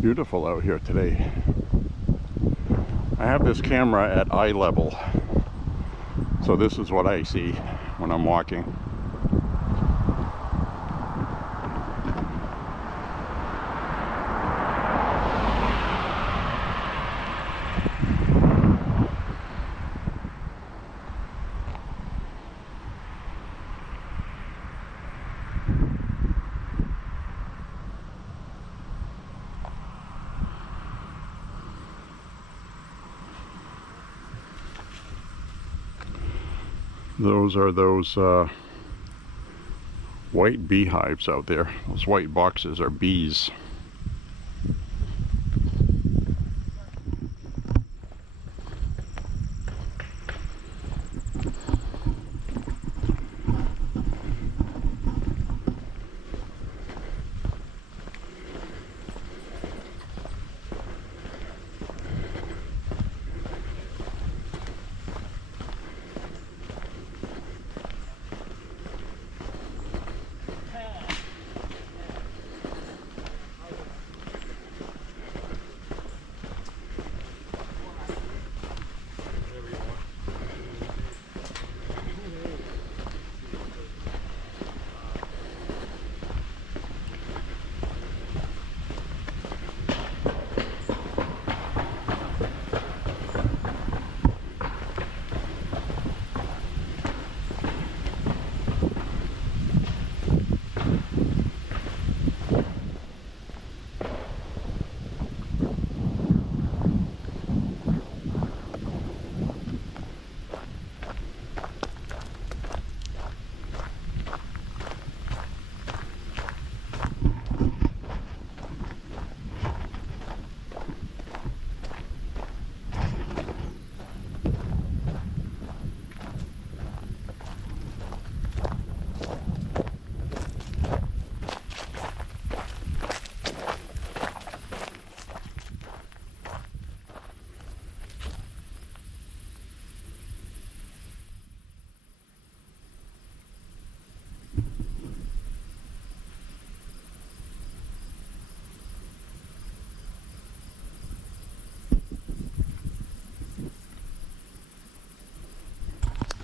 Beautiful out here today. I have this camera at eye level, so this is what I see when I'm walking. Those are those white beehives out there. Those white boxes are bees.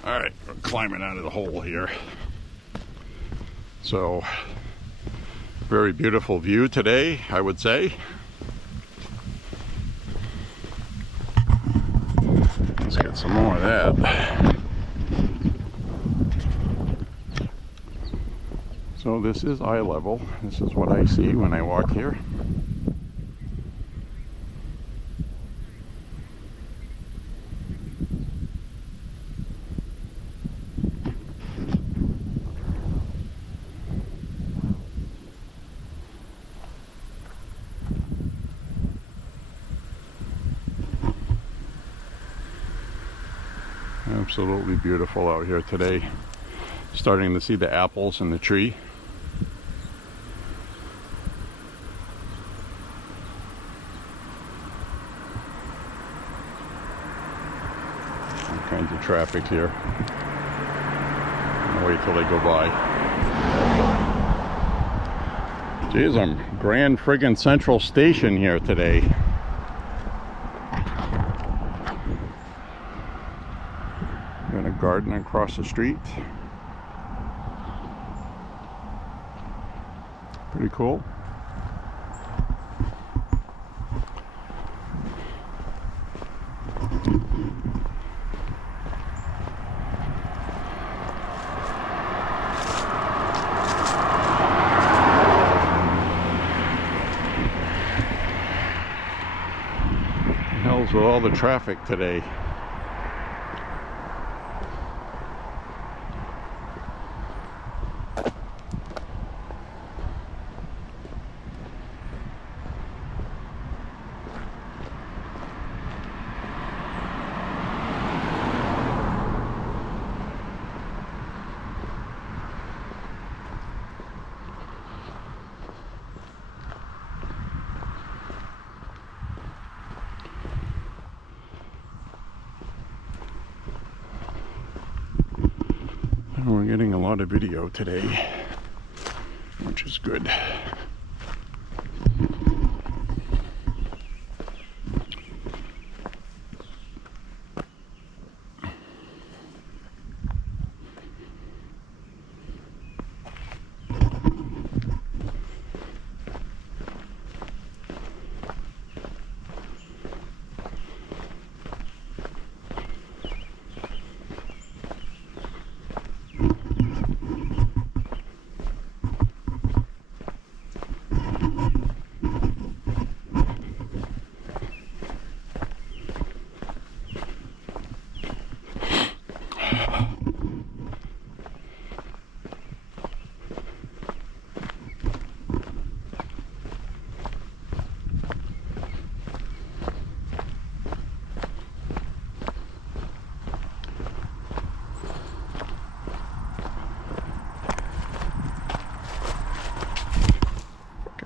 Alright, we're climbing out of the hole here. So, very beautiful view today, I would say. Let's get some more of that. So this is eye level. This is what I see when I walk here. Absolutely beautiful out here today. Starting to see the apples in the tree. All kinds of traffic here. I'll wait till they go by. Geez, I'm Grand friggin' Central Station here today. Got a garden across the street. Pretty cool. Hell's with all the traffic today. We're getting a lot of video today, which is good.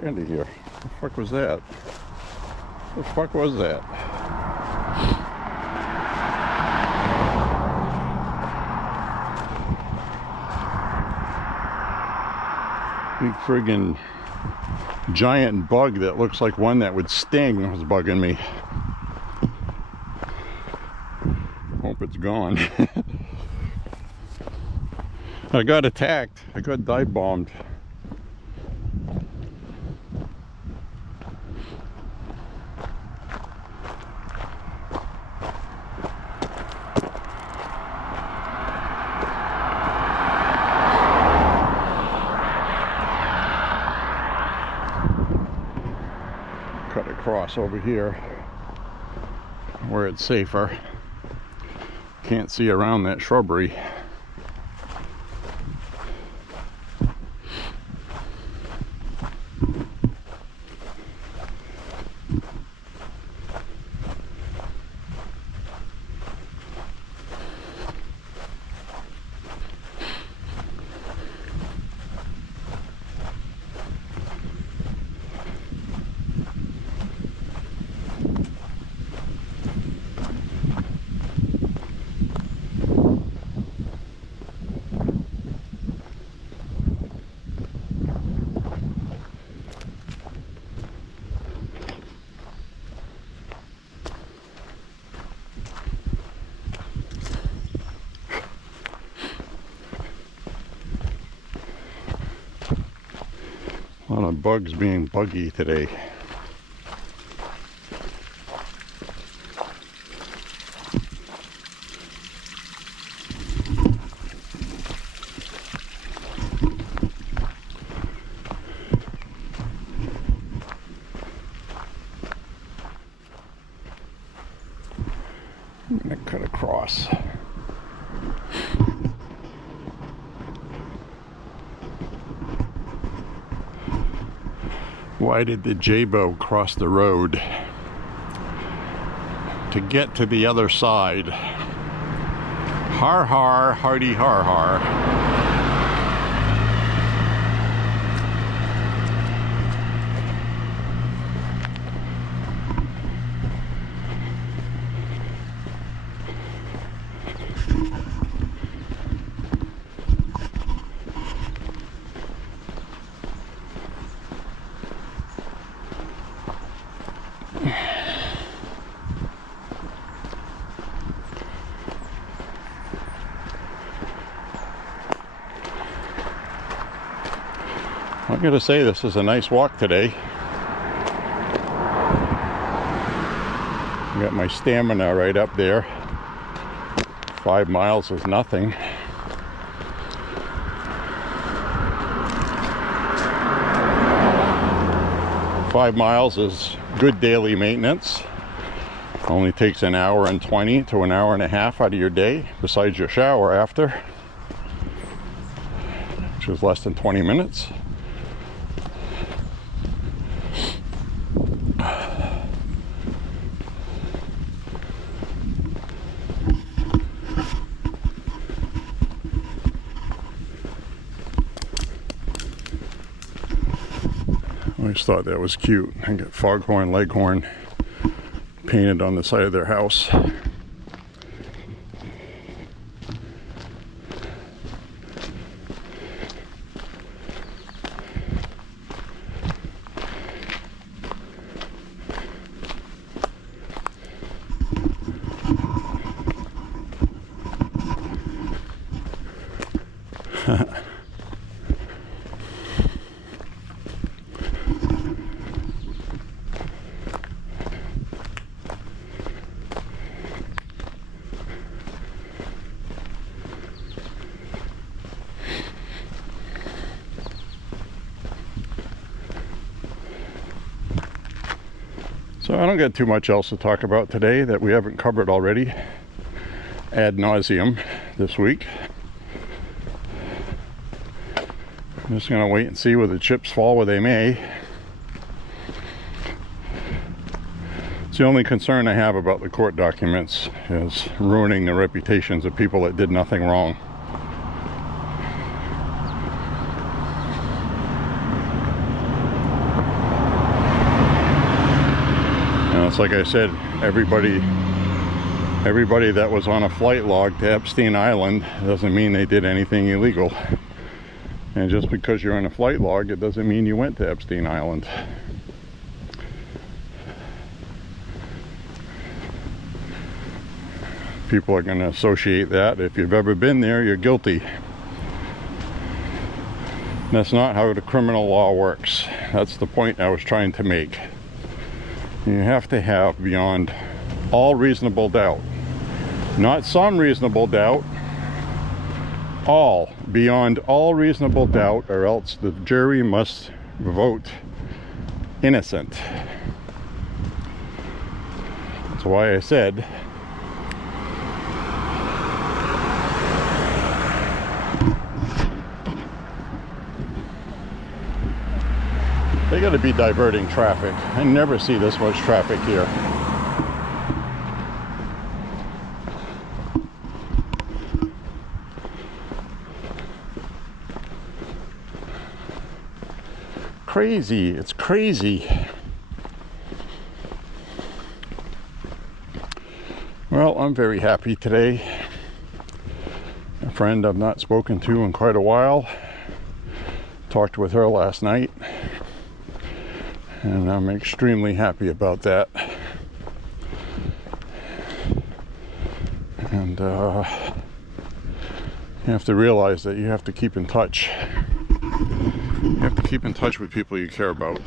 Out of here. What the fuck was that? What the fuck was that? Big friggin' giant bug that looks like one that would sting was bugging me. Hope it's gone. I got attacked. I got dive bombed. Cut across over here where it's safer. Can't see around that shrubbery. bugs being buggy today. I'm gonna cut across. Why did the J.Beau cross the road? To get to the other side. Har har, hardy har har. I'm gonna say this is a nice walk today. Got my stamina right up there. 5 miles is nothing. Five miles is good daily maintenance. Only takes an hour and 20 to an hour and a half out of your day, besides your shower after, which is less than 20 minutes. I always thought that was cute. I got foghorn leghorn painted on the side of their house. So I don't got too much else to talk about today that we haven't covered already ad nauseum this week. I'm just going to wait and see where the chips fall where they may. It's the only concern I have about the court documents is ruining the reputations of people that did nothing wrong. It's like I said, everybody that was on a flight log to Epstein Island doesn't mean they did anything illegal. And just because you're on a flight log, it doesn't mean you went to Epstein Island. People are going to associate that. If you've ever been there, you're guilty. That's not how the criminal law works. That's the point I was trying to make. You have to have beyond all reasonable doubt, not some reasonable doubt, all, beyond all reasonable doubt, or else the jury must vote innocent. That's why I said they got to be diverting traffic. I never see this much traffic here. Crazy, it's crazy. Well, I'm very happy today. A friend I've not spoken to in quite a while. Talked with her last night. And I'm extremely happy about that. And you have to realize that you have to keep in touch. You have to keep in touch with people you care about.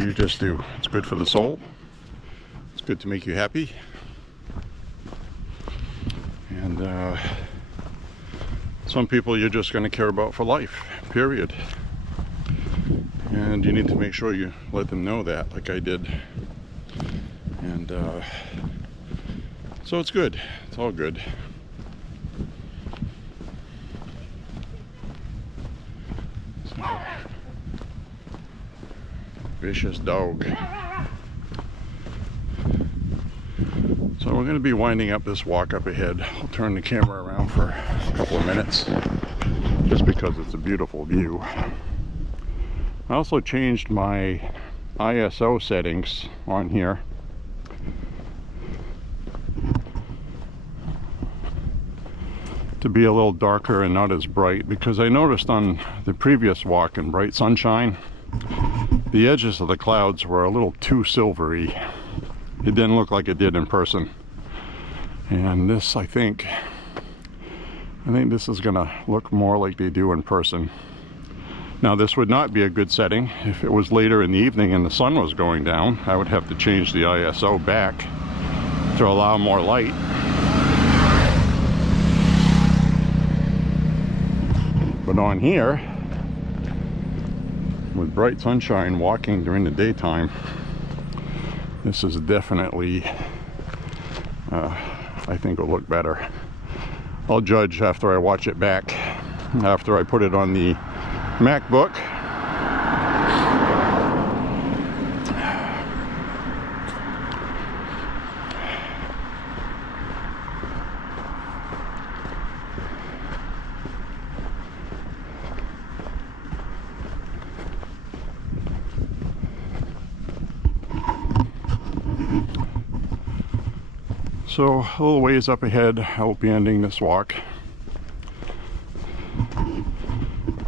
You just do. It's good for the soul. It's good to make you happy. And some people you're just going to care about for life, period. And you need to make sure you let them know that, like I did. And so it's good. It's all good. Vicious dog. So we're going to be winding up this walk up ahead. I'll turn the camera around for a couple of minutes just because it's a beautiful view. I also changed my ISO settings on here. To be a little darker and not as bright, because I noticed on the previous walk in bright sunshine, the edges of the clouds were a little too silvery. It didn't look like it did in person. And this, I think this is gonna look more like they do in person. Now, this would not be a good setting if it was later in the evening and the sun was going down. I would have to change the ISO back to allow more light. But on here, with bright sunshine, walking during the daytime, this is definitely, I think it'll look better. I'll judge after I watch it back, after I put it on the MacBook. So a little ways up ahead, I'll be ending this walk.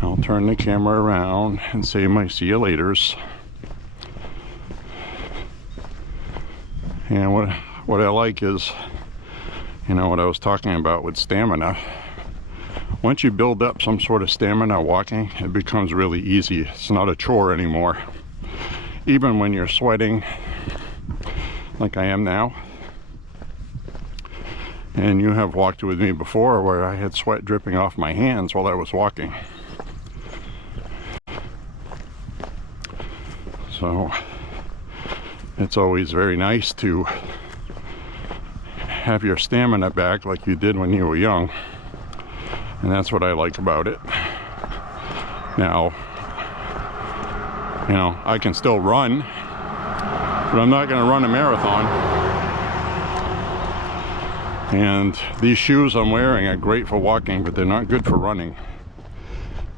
I'll turn the camera around and say my see you laters. And what I like is, you know, what I was talking about with stamina. Once you build up some sort of stamina walking, it becomes really easy. It's not a chore anymore. Even when you're sweating, like I am now. And you have walked with me before where I had sweat dripping off my hands while I was walking. So it's always very nice to have your stamina back like you did when you were young. And that's what I like about it. Now, you know, I can still run, but I'm not going to run a marathon. And these shoes I'm wearing are great for walking, but they're not good for running.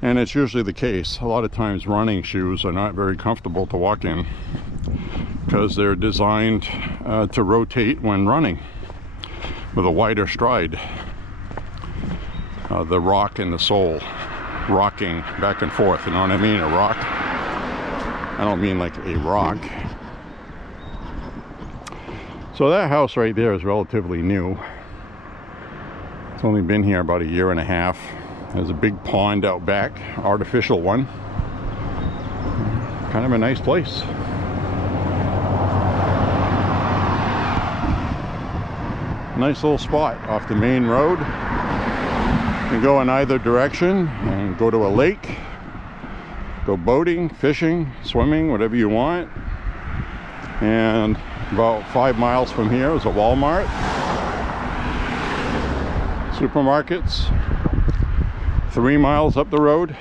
And it's usually the case. A lot of times running shoes are not very comfortable to walk in because they're designed to rotate when running with a wider stride. The rock and the sole rocking back and forth, you know what I mean? A rock. I don't mean like a rock. So that house right there is relatively new. It's only been here about a year and a half. There's a big pond out back, artificial one. Kind of a nice place. Nice little spot off the main road. You can go in either direction and go to a lake, go boating, fishing, swimming, whatever you want. And about 5 miles from here is a Walmart. Supermarkets, 3 miles up the road.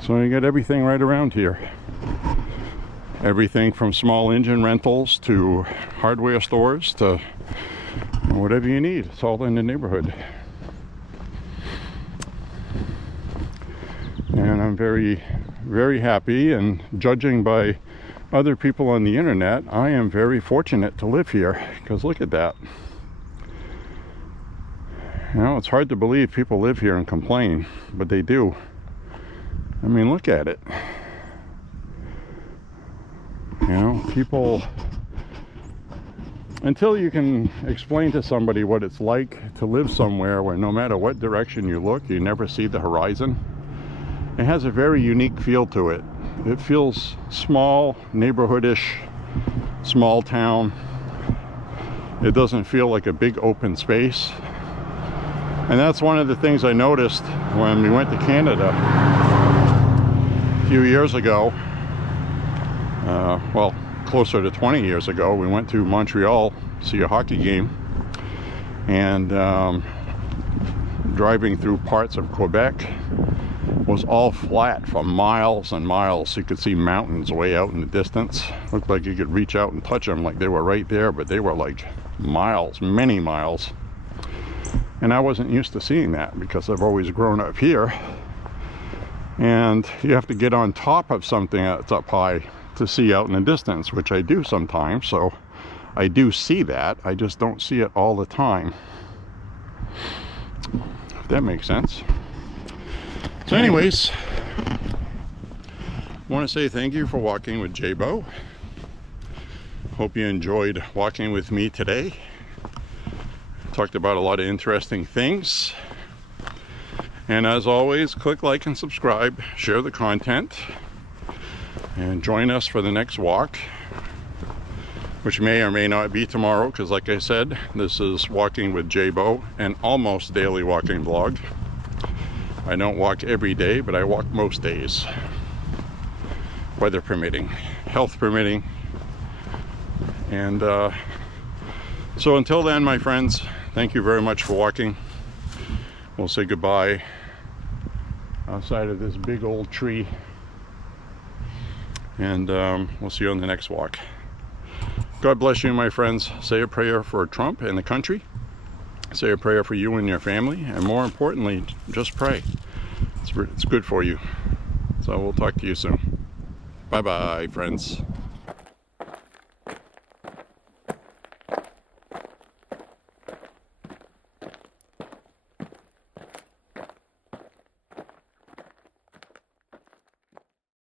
So you get everything right around here. Everything from small engine rentals to hardware stores to whatever you need. It's all in the neighborhood. And I'm very, very happy, and judging by other people on the internet, I am very fortunate to live here, because look at that. You know, it's hard to believe people live here and complain, but they do. I mean, look at it. You know, people until you can explain to somebody what it's like to live somewhere where no matter what direction you look, you never see the horizon, it has a very unique feel to it. It feels small, neighborhoodish, small town. It doesn't feel like a big open space. And that's one of the things I noticed when we went to Canada a few years ago. Well, closer to 20 years ago. We went to Montreal to see a hockey game, and driving through parts of Quebec was all flat for miles and miles. You could see mountains way out in the distance. Looked like you could reach out and touch them like they were right there, but they were like miles, many miles. And I wasn't used to seeing that because I've always grown up here. And you have to get on top of something that's up high to see out in the distance, which I do sometimes. So I do see that. I just don't see it all the time. If that makes sense. So anyways, I want to say thank you for walking with J.Beau. Hope you enjoyed walking with me today. Talked about a lot of interesting things. And as always, click like and subscribe, share the content, and join us for the next walk, which may or may not be tomorrow, because like I said, this is Walking with J.Beau, an almost daily walking vlog. I don't walk every day, but I walk most days, weather permitting, health permitting. And so until then, my friends, thank you very much for walking. We'll say goodbye outside of this big old tree, and we'll see you on the next walk. God bless you, my friends. Say a prayer for Trump and the country. Say a prayer for you and your family, and more importantly, just pray. It's good for you. So we'll talk to you soon. Bye bye, friends.